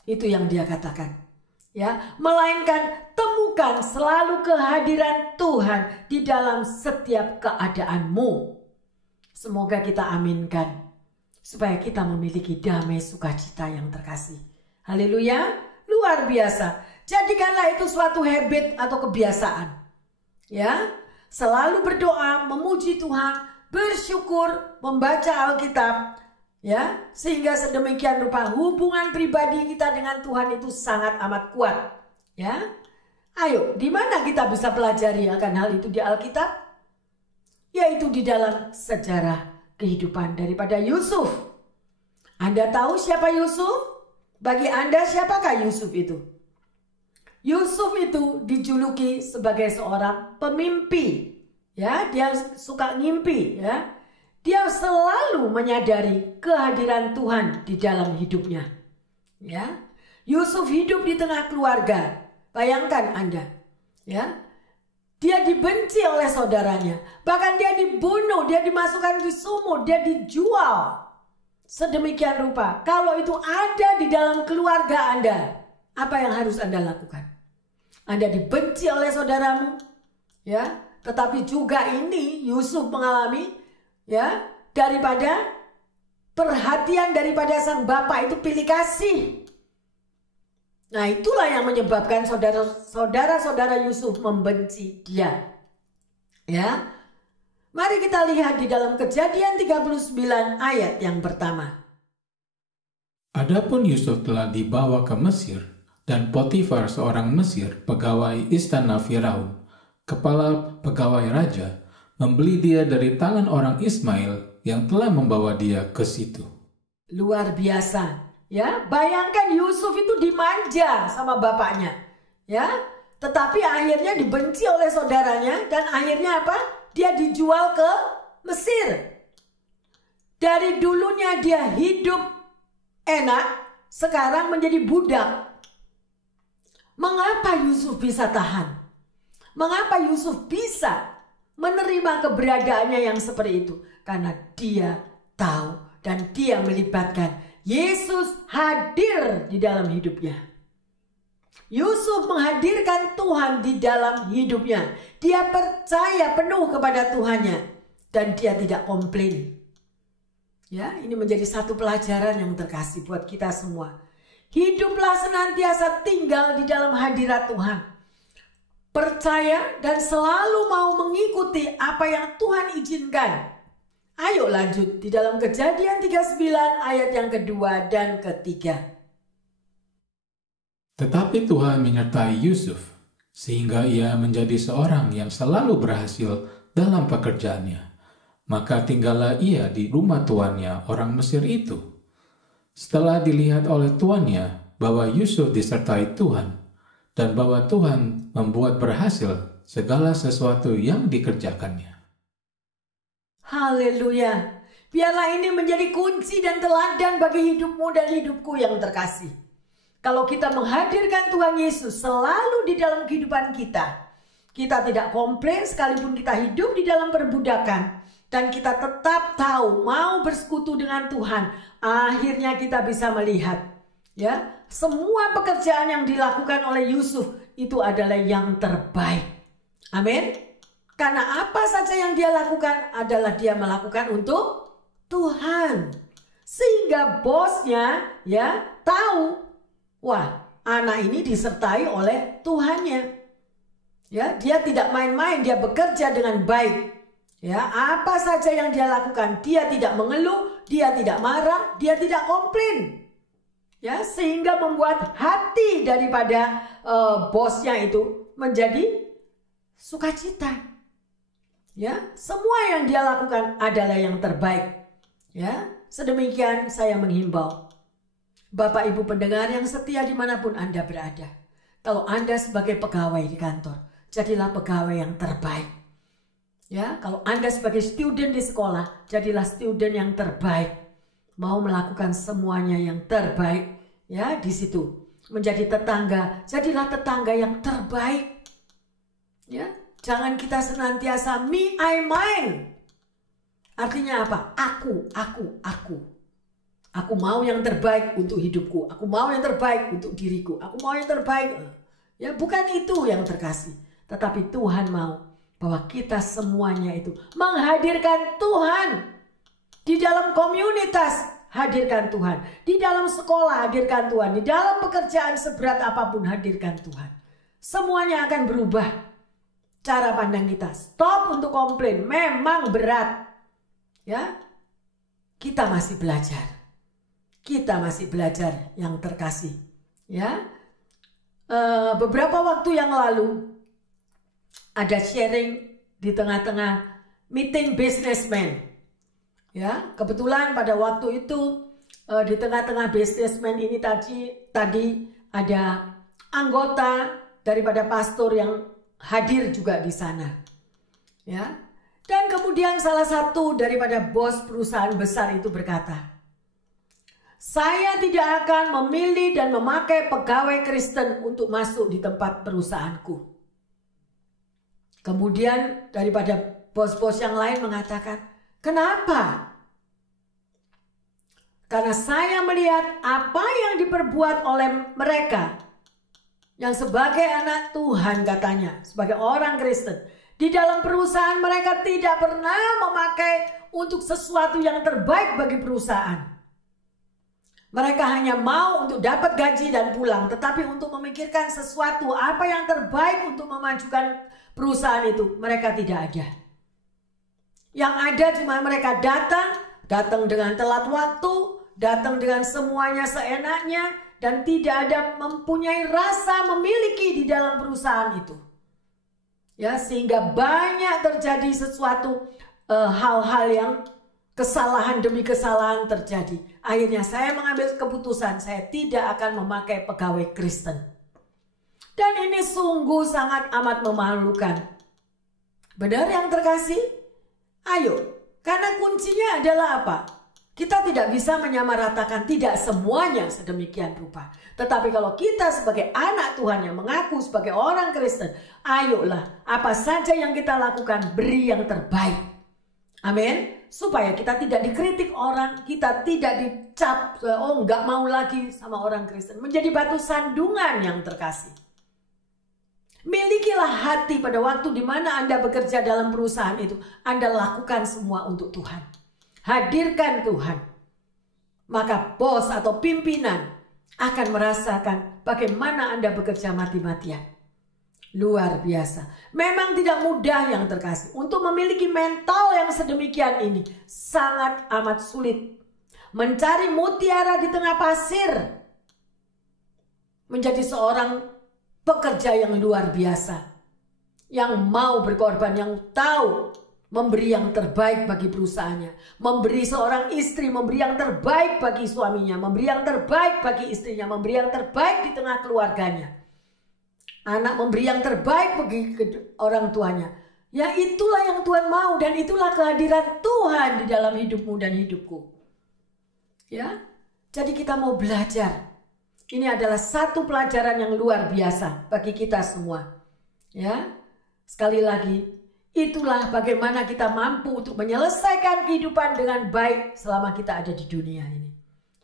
Itu yang dia katakan. Ya, melainkan temukan selalu kehadiran Tuhan di dalam setiap keadaanmu. Semoga kita aminkan supaya kita memiliki damai sukacita yang terkasih. Haleluya, luar biasa. Jadikanlah itu suatu habit atau kebiasaan. Ya, selalu berdoa, memuji Tuhan, bersyukur, membaca Alkitab, ya, sehingga sedemikian rupa hubungan pribadi kita dengan Tuhan itu sangat amat kuat. Ya, ayo, di mana kita bisa pelajari akan hal itu di Alkitab? Yaitu di dalam sejarah kehidupan daripada Yusuf. Anda tahu siapa Yusuf? Bagi Anda, siapakah Yusuf itu? Yusuf itu dijuluki sebagai seorang pemimpi. Ya, dia suka ngimpi, ya. Dia selalu menyadari kehadiran Tuhan di dalam hidupnya. Ya. Yusuf hidup di tengah keluarga. Bayangkan Anda, ya. Dia dibenci oleh saudaranya. Bahkan dia dibunuh, dia dimasukkan di sumur, dia dijual. Sedemikian rupa, kalau itu ada di dalam keluarga Anda, apa yang harus Anda lakukan? Anda dibenci oleh saudaramu, ya. Tetapi juga ini Yusuf mengalami, ya, daripada perhatian daripada sang bapak itu pilih kasih. Nah, itulah yang menyebabkan saudara-saudara Yusuf membenci dia. Ya. Mari kita lihat di dalam Kejadian 39 ayat yang pertama. Adapun Yusuf telah dibawa ke Mesir, dan Potifar seorang Mesir, pegawai istana Firaun, kepala pegawai raja, membeli dia dari tangan orang Ismail yang telah membawa dia ke situ. Luar biasa, ya. Bayangkan Yusuf itu dimanja sama bapaknya, ya. Tetapi akhirnya dibenci oleh saudaranya dan akhirnya apa? Dia dijual ke Mesir. Dari dulunya dia hidup enak, sekarang menjadi budak. Mengapa Yusuf bisa tahan? Mengapa Yusuf bisa menerima keberadaannya yang seperti itu. Karena dia tahu dan dia melibatkan Yesus hadir di dalam hidupnya. Yusuf menghadirkan Tuhan di dalam hidupnya. Dia percaya penuh kepada Tuhannya dan dia tidak komplain. Ya, ini menjadi satu pelajaran yang terkasih buat kita semua. Hiduplah senantiasa tinggal di dalam hadirat Tuhan. Percaya dan selalu mau mengikuti apa yang Tuhan izinkan. Ayo lanjut di dalam Kejadian 39 ayat yang kedua dan ketiga. Tetapi Tuhan menyertai Yusuf, sehingga ia menjadi seorang yang selalu berhasil dalam pekerjaannya. Maka tinggallah ia di rumah tuannya orang Mesir itu. Setelah dilihat oleh tuannya bahwa Yusuf disertai Tuhan, dan bahwa Tuhan membuat berhasil segala sesuatu yang dikerjakannya. Haleluya. Biarlah ini menjadi kunci dan teladan bagi hidupmu dan hidupku yang terkasih. Kalau kita menghadirkan Tuhan Yesus selalu di dalam kehidupan kita, kita tidak komplain sekalipun kita hidup di dalam perbudakan, dan kita tetap tahu mau bersekutu dengan Tuhan. Akhirnya kita bisa melihat, ya, semua pekerjaan yang dilakukan oleh Yusuf itu adalah yang terbaik. Amin. Karena apa saja yang dia lakukan adalah dia melakukan untuk Tuhan. Sehingga bosnya ya tahu, wah, anak ini disertai oleh Tuhannya. Ya, dia tidak main-main, dia bekerja dengan baik. Ya, apa saja yang dia lakukan, dia tidak mengeluh, dia tidak marah, dia tidak komplain. Ya, sehingga membuat hati daripada bosnya itu menjadi sukacita. Ya, semua yang dia lakukan adalah yang terbaik. Ya, sedemikian saya menghimbau Bapak Ibu pendengar yang setia dimanapun Anda berada. Kalau Anda sebagai pegawai di kantor, jadilah pegawai yang terbaik. Ya, kalau Anda sebagai student di sekolah, jadilah student yang terbaik. Mau melakukan semuanya yang terbaik. Ya, di situ. Menjadi tetangga, jadilah tetangga yang terbaik. Ya, jangan kita senantiasa me, I, mine. Artinya apa? Aku. Aku mau yang terbaik untuk hidupku. Aku mau yang terbaik untuk diriku. Aku mau yang terbaik. Ya, bukan itu yang terkasih. Tetapi Tuhan mau bahwa kita semuanya itu menghadirkan Tuhan. Di dalam komunitas, hadirkan Tuhan. Di dalam sekolah, hadirkan Tuhan. Di dalam pekerjaan seberat apapun, hadirkan Tuhan. Semuanya akan berubah. Cara pandang kita. Stop untuk komplain. Memang berat. Ya, kita masih belajar. Kita masih belajar yang terkasih. Ya, beberapa waktu yang lalu ada sharing di tengah-tengah meeting businessman. Ya, kebetulan pada waktu itu di tengah-tengah businessman ini tadi ada anggota daripada pastor yang hadir juga di sana. Ya. Dan kemudian salah satu daripada bos perusahaan besar itu berkata, "Saya tidak akan memilih dan memakai pegawai Kristen untuk masuk di tempat perusahaanku." Kemudian daripada bos-bos yang lain mengatakan, "Kenapa?" Karena saya melihat apa yang diperbuat oleh mereka yang sebagai anak Tuhan katanya, sebagai orang Kristen. Di dalam perusahaan mereka tidak pernah memakai untuk sesuatu yang terbaik bagi perusahaan. Mereka hanya mau untuk dapat gaji dan pulang. Tetapi untuk memikirkan sesuatu apa yang terbaik untuk memajukan perusahaan itu, mereka tidak ada. Yang ada cuma mereka datang dengan telat waktu, datang dengan semuanya seenaknya, dan tidak ada mempunyai rasa memiliki di dalam perusahaan itu. Ya, sehingga banyak terjadi sesuatu hal-hal yang kesalahan demi kesalahan terjadi. Akhirnya saya mengambil keputusan saya tidak akan memakai pegawai Kristen. Dan ini sungguh sangat amat memalukan. Benar yang terkasih? Ayo, karena kuncinya adalah apa? Kita tidak bisa menyamaratakan, tidak semuanya sedemikian rupa. Tetapi kalau kita sebagai anak Tuhan yang mengaku sebagai orang Kristen, ayolah apa saja yang kita lakukan beri yang terbaik. Amin. Supaya kita tidak dikritik orang, kita tidak dicap, oh nggak mau lagi sama orang Kristen. Menjadi batu sandungan yang terkasih. Milikilah hati pada waktu di mana Anda bekerja dalam perusahaan itu. Anda lakukan semua untuk Tuhan. Hadirkan Tuhan. Maka bos atau pimpinan akan merasakan bagaimana Anda bekerja mati-matian. Luar biasa. Memang tidak mudah yang terkasih. Untuk memiliki mental yang sedemikian ini sangat amat sulit. Mencari mutiara di tengah pasir. Menjadi seorang pekerja yang luar biasa. Yang mau berkorban, yang tahu memberi yang terbaik bagi perusahaannya. Memberi seorang istri, memberi yang terbaik bagi suaminya. Memberi yang terbaik bagi istrinya. Memberi yang terbaik di tengah keluarganya. Anak memberi yang terbaik bagi orang tuanya. Ya itulah yang Tuhan mau. Dan itulah kehadiran Tuhan di dalam hidupmu dan hidupku. Ya, jadi kita mau belajar. Ini adalah satu pelajaran yang luar biasa bagi kita semua. Ya, sekali lagi. Itulah bagaimana kita mampu untuk menyelesaikan kehidupan dengan baik selama kita ada di dunia ini.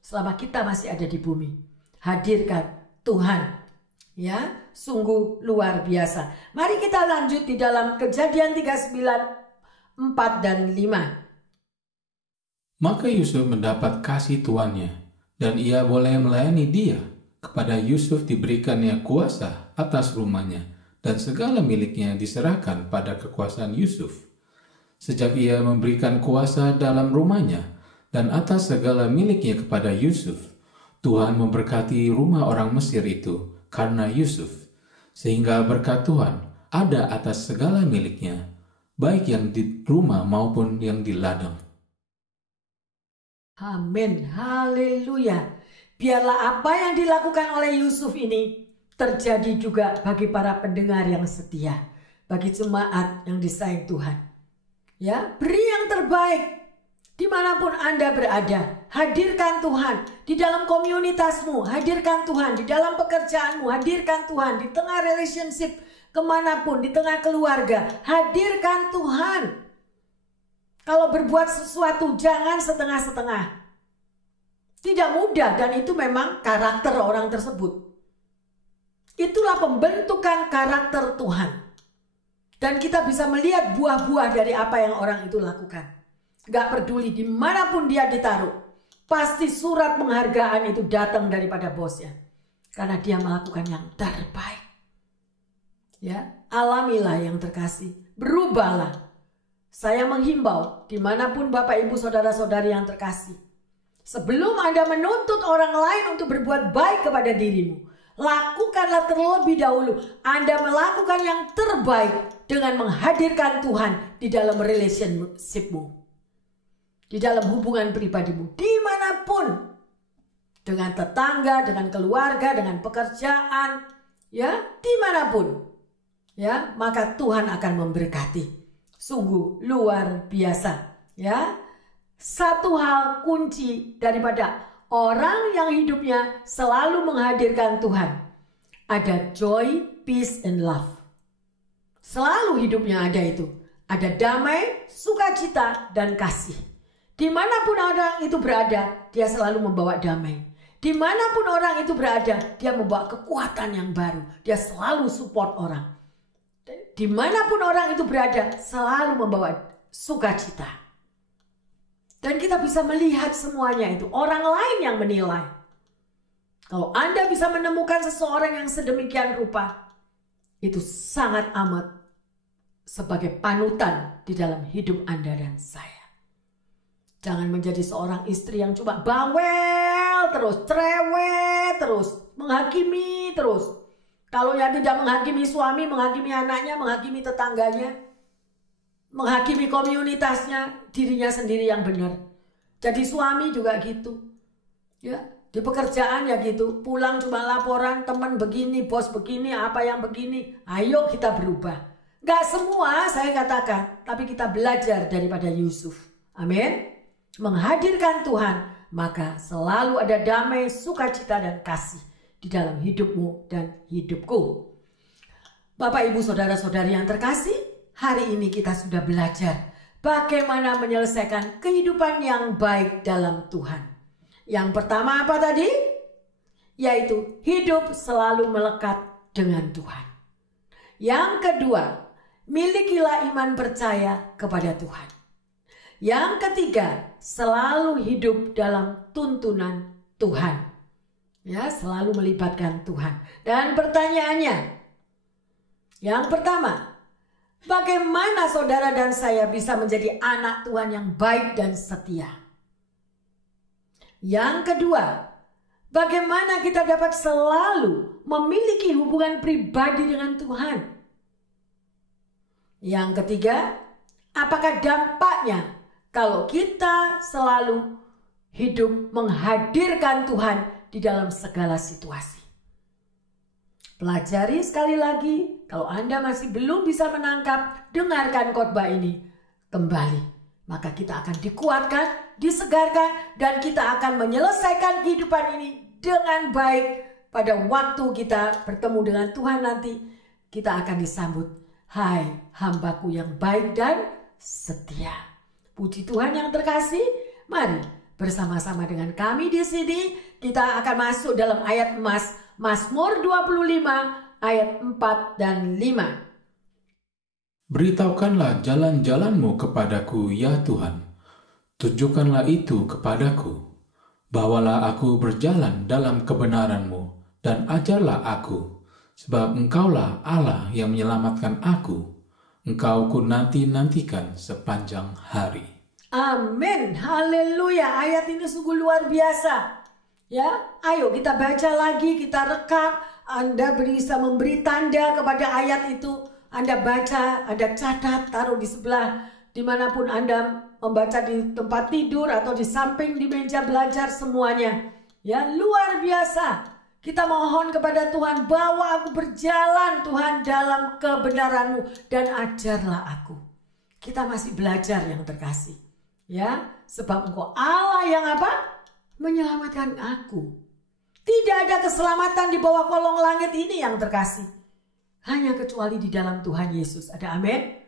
Selama kita masih ada di bumi. Hadirkan Tuhan. Ya, sungguh luar biasa. Mari kita lanjut di dalam Kejadian 39, 4 dan 5. Maka Yusuf mendapat kasih tuannya, dan ia boleh melayani dia. Kepada Yusuf diberikannya kuasa atas rumahnya, dan segala miliknya diserahkan pada kekuasaan Yusuf. Sejak ia memberikan kuasa dalam rumahnya dan atas segala miliknya kepada Yusuf, Tuhan memberkati rumah orang Mesir itu karena Yusuf, sehingga berkat Tuhan ada atas segala miliknya, baik yang di rumah maupun yang di ladang. Amin, haleluya. Biarlah apa yang dilakukan oleh Yusuf ini terjadi juga bagi para pendengar yang setia, bagi jemaat yang disayang Tuhan. Ya, beri yang terbaik dimanapun Anda berada. Hadirkan Tuhan di dalam komunitasmu, hadirkan Tuhan di dalam pekerjaanmu, hadirkan Tuhan di tengah relationship kemanapun, di tengah keluarga, hadirkan Tuhan. Kalau berbuat sesuatu jangan setengah-setengah. Tidak mudah dan itu memang karakter orang tersebut. Itulah pembentukan karakter Tuhan. Dan kita bisa melihat buah-buah dari apa yang orang itu lakukan. Gak peduli dimanapun dia ditaruh. Pasti surat penghargaan itu datang daripada bosnya. Karena dia melakukan yang terbaik. Ya, alamilah yang terkasih. Berubahlah. Saya menghimbau dimanapun Bapak Ibu Saudara-saudari yang terkasih. Sebelum Anda menuntut orang lain untuk berbuat baik kepada dirimu, lakukanlah terlebih dahulu Anda melakukan yang terbaik dengan menghadirkan Tuhan di dalam relationship-mu, di dalam hubungan pribadimu, dimanapun, dengan tetangga, dengan keluarga, dengan pekerjaan, ya, dimanapun, ya, maka Tuhan akan memberkati. Sungguh luar biasa, ya. Satu hal kunci daripada orang yang hidupnya selalu menghadirkan Tuhan. Ada joy, peace, and love. Selalu hidupnya ada itu. Ada damai, sukacita, dan kasih. Dimanapun orang itu berada, dia selalu membawa damai. Dimanapun orang itu berada, dia membawa kekuatan yang baru. Dia selalu support orang. Dimanapun orang itu berada, selalu membawa sukacita. Dan kita bisa melihat semuanya itu. Orang lain yang menilai. Kalau Anda bisa menemukan seseorang yang sedemikian rupa, itu sangat amat sebagai panutan di dalam hidup Anda dan saya. Jangan menjadi seorang istri yang cuma bawel terus, cerewet terus, menghakimi terus. Kalau yang tidak menghakimi suami, menghakimi anaknya, menghakimi tetangganya, menghakimi komunitasnya, dirinya sendiri yang benar. Jadi suami juga gitu. Ya, di pekerjaan ya gitu. Pulang cuma laporan, teman begini, bos begini, apa yang begini. Ayo kita berubah. Gak semua saya katakan, tapi kita belajar daripada Yusuf. Amin. menghadirkan Tuhan, maka selalu ada damai, sukacita, dan kasih di dalam hidupmu dan hidupku. Bapak, Ibu, Saudara-saudari yang terkasih, hari ini kita sudah belajar bagaimana menyelesaikan kehidupan yang baik dalam Tuhan. Yang pertama apa tadi? Yaitu hidup selalu melekat dengan Tuhan. Yang kedua, milikilah iman percaya kepada Tuhan. Yang ketiga, selalu hidup dalam tuntunan Tuhan. Ya, selalu melibatkan Tuhan. Dan pertanyaannya, yang pertama, bagaimana saudara dan saya bisa menjadi anak Tuhan yang baik dan setia? Yang kedua, bagaimana kita dapat selalu memiliki hubungan pribadi dengan Tuhan? Yang ketiga, apakah dampaknya kalau kita selalu hidup menghadirkan Tuhan di dalam segala situasi? Pelajari sekali lagi. Kalau Anda masih belum bisa menangkap, dengarkan khotbah ini kembali. Maka kita akan dikuatkan, disegarkan, dan kita akan menyelesaikan kehidupan ini dengan baik. Pada waktu kita bertemu dengan Tuhan nanti, kita akan disambut, "Hai hambaku yang baik dan setia." Puji Tuhan yang terkasih, mari bersama-sama dengan kami di sini kita akan masuk dalam ayat emas Mazmur 25 ayat 4 dan 5. Beritahukanlah jalan-jalanmu kepadaku, ya Tuhan. Tunjukkanlah itu kepadaku. Bawalah aku berjalan dalam kebenaran-Mu dan ajarlah aku, sebab Engkaulah Allah yang menyelamatkan aku. Engkau ku nanti-nantikan sepanjang hari. Amin, haleluya. Ayat ini sungguh luar biasa. Ya, ayo kita baca lagi, kita rekam. Anda bisa memberi tanda kepada ayat itu. Anda baca, Anda catat, taruh di sebelah dimanapun Anda membaca, di tempat tidur atau di samping di meja belajar, semuanya. Ya, luar biasa. Kita mohon kepada Tuhan, bawa aku berjalan Tuhan dalam kebenaran-Mu dan ajarlah aku. Kita masih belajar yang terkasih. Ya, sebab Engkau Allah yang apa? Menyelamatkan aku. Tidak ada keselamatan di bawah kolong langit ini yang terkasih. Hanya kecuali di dalam Tuhan Yesus. Ada amin?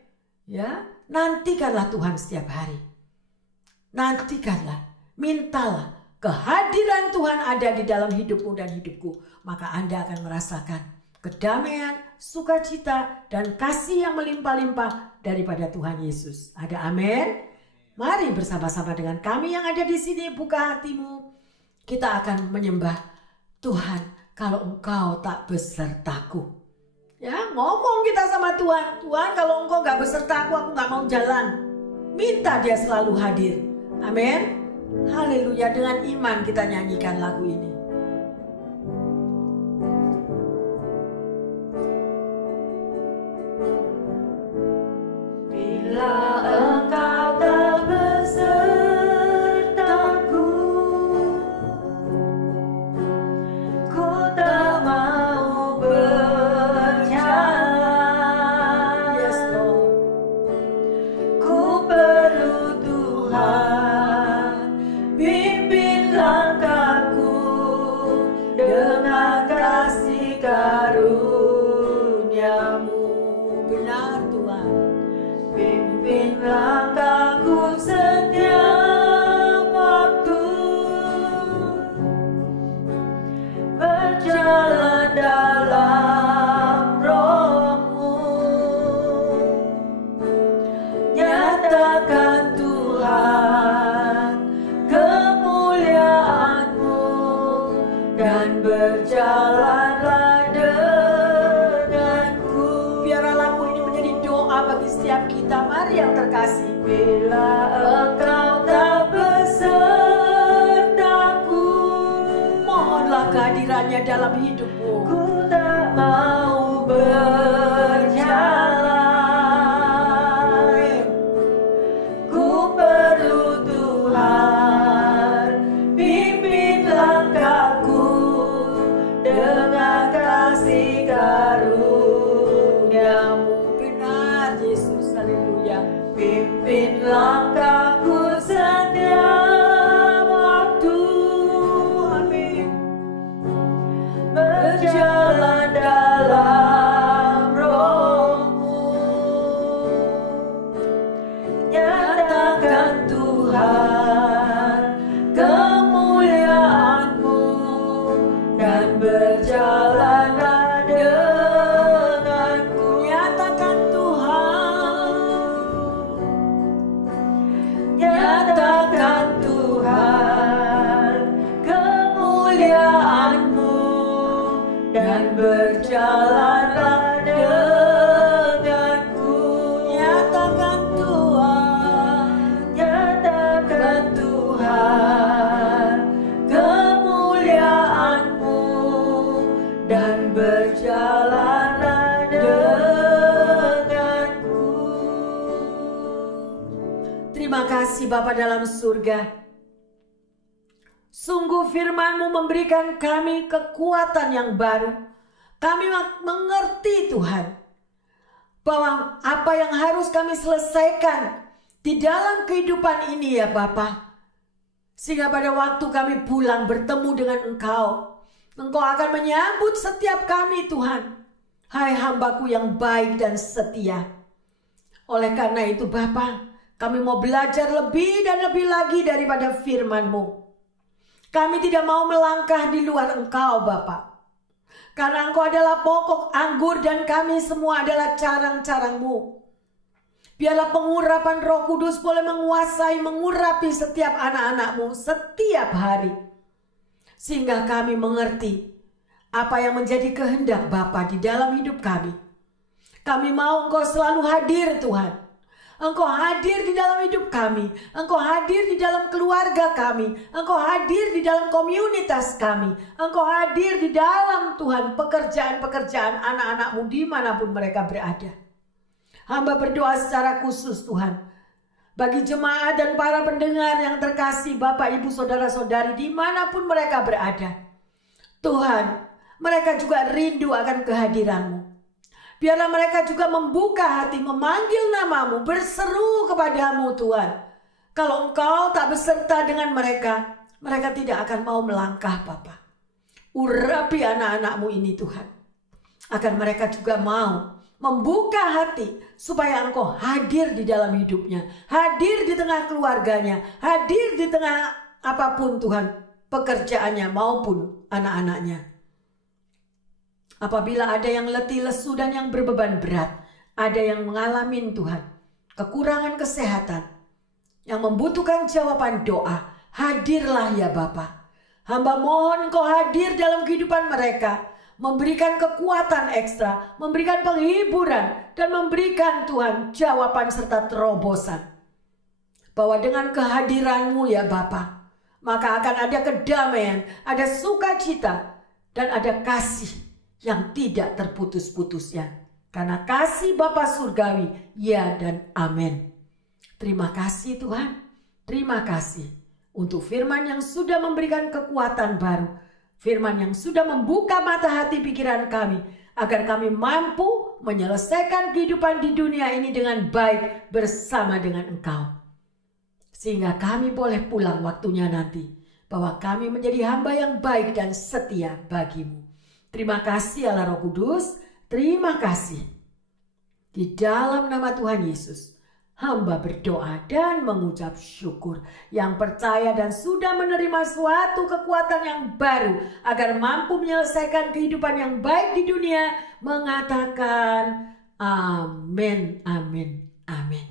Ya, nantikanlah Tuhan setiap hari. Nantikanlah, mintalah. Kehadiran Tuhan ada di dalam hidupmu dan hidupku. Maka Anda akan merasakan kedamaian, sukacita, dan kasih yang melimpah-limpah daripada Tuhan Yesus. Ada amin? Mari bersama-sama dengan kami yang ada di sini, buka hatimu. Kita akan menyembah Tuhan, kalau Engkau tak besertaku. Ya, ngomong kita sama Tuhan. Tuhan, kalau Engkau gak besertaku, aku gak mau jalan. Minta Dia selalu hadir. Amin. Haleluya, dengan iman kita nyanyikan lagu ini. Bila Engkau tak besertaku, ku tak mau berjalan. Yes, Lord. Ku perlu Tuhan. Dengan kasih karunia-Mu, benar Tuhan. Pimpin langkahku setiap waktu, berjalan dalam Roh-Mu. Nyatakan Tuhan kemuliaan-Mu dan berjalanlah denganku. Biarlah lagu ini menjadi doa bagi setiap kita. Mari yang terkasih. Bila Engkau tak besertaku, mohonlah kehadirannya dalam hidupmu. Ku tak mau berjalan. Ku perlu Tuhan. Pimpin langkahku dengan kasih karunia-Mu. Benar Yesus, haleluya. Pimpin langkahku setiap berjalanlah denganku. Nyatakan Tuhan, nyatakan Tuhan kemuliaan-Mu, dan berjalanlah denganku. Nyatakan Tuhan, nyatakan Tuhan kemuliaan-Mu, dan berjalanlah denganku. Terima kasih Bapa dalam surga. Sungguh firman-Mu memberikan kami kekuatan yang baru. Kami mengerti Tuhan, bahwa apa yang harus kami selesaikan di dalam kehidupan ini ya Bapa. Sehingga pada waktu kami pulang bertemu dengan Engkau, Engkau akan menyambut setiap kami Tuhan. Hai hambaku yang baik dan setia. Oleh karena itu Bapa, kami mau belajar lebih dan lebih lagi daripada firman-Mu. Kami tidak mau melangkah di luar Engkau Bapa. Karena Engkau adalah pokok anggur dan kami semua adalah carang-carang-Mu. Biarlah pengurapan Roh Kudus boleh menguasai, mengurapi setiap anak-anak-Mu setiap hari. Sehingga kami mengerti apa yang menjadi kehendak Bapa di dalam hidup kami. Kami mau Engkau selalu hadir Tuhan. Engkau hadir di dalam hidup kami. Engkau hadir di dalam keluarga kami. Engkau hadir di dalam komunitas kami. Engkau hadir di dalam Tuhan pekerjaan-pekerjaan anak-anak-Mu dimanapun mereka berada. Hamba berdoa secara khusus Tuhan, bagi jemaat dan para pendengar yang terkasih Bapak Ibu Saudara-saudari dimanapun mereka berada. Tuhan, mereka juga rindu akan kehadiran-Mu. Biarlah mereka juga membuka hati, memanggil nama-Mu, berseru kepadamu Tuhan. Kalau Engkau tak beserta dengan mereka, mereka tidak akan mau melangkah Bapa. Urapi anak-anak-Mu ini Tuhan. Agar mereka juga mau membuka hati supaya Engkau hadir di dalam hidupnya. Hadir di tengah keluarganya. Hadir di tengah apapun Tuhan, pekerjaannya maupun anak-anaknya. Apabila ada yang letih, lesu, dan yang berbeban berat, ada yang mengalami Tuhan kekurangan kesehatan, yang membutuhkan jawaban doa, hadirlah ya Bapa. Hamba mohon Engkau hadir dalam kehidupan mereka, memberikan kekuatan ekstra, memberikan penghiburan, dan memberikan Tuhan jawaban serta terobosan. Bahwa dengan kehadiran-Mu ya Bapa, maka akan ada kedamaian, ada sukacita, dan ada kasih yang tidak terputus-putusnya. Karena kasih Bapa surgawi, ya dan amin. Terima kasih Tuhan. Terima kasih untuk firman yang sudah memberikan kekuatan baru. Firman yang sudah membuka mata hati pikiran kami, agar kami mampu menyelesaikan kehidupan di dunia ini dengan baik bersama dengan Engkau. Sehingga kami boleh pulang waktunya nanti, bahwa kami menjadi hamba yang baik dan setia bagi-Mu. Terima kasih Allah Roh Kudus, terima kasih. Di dalam nama Tuhan Yesus, hamba berdoa dan mengucap syukur, yang percaya dan sudah menerima suatu kekuatan yang baru agar mampu menyelesaikan kehidupan yang baik di dunia, mengatakan amin, amin, amin.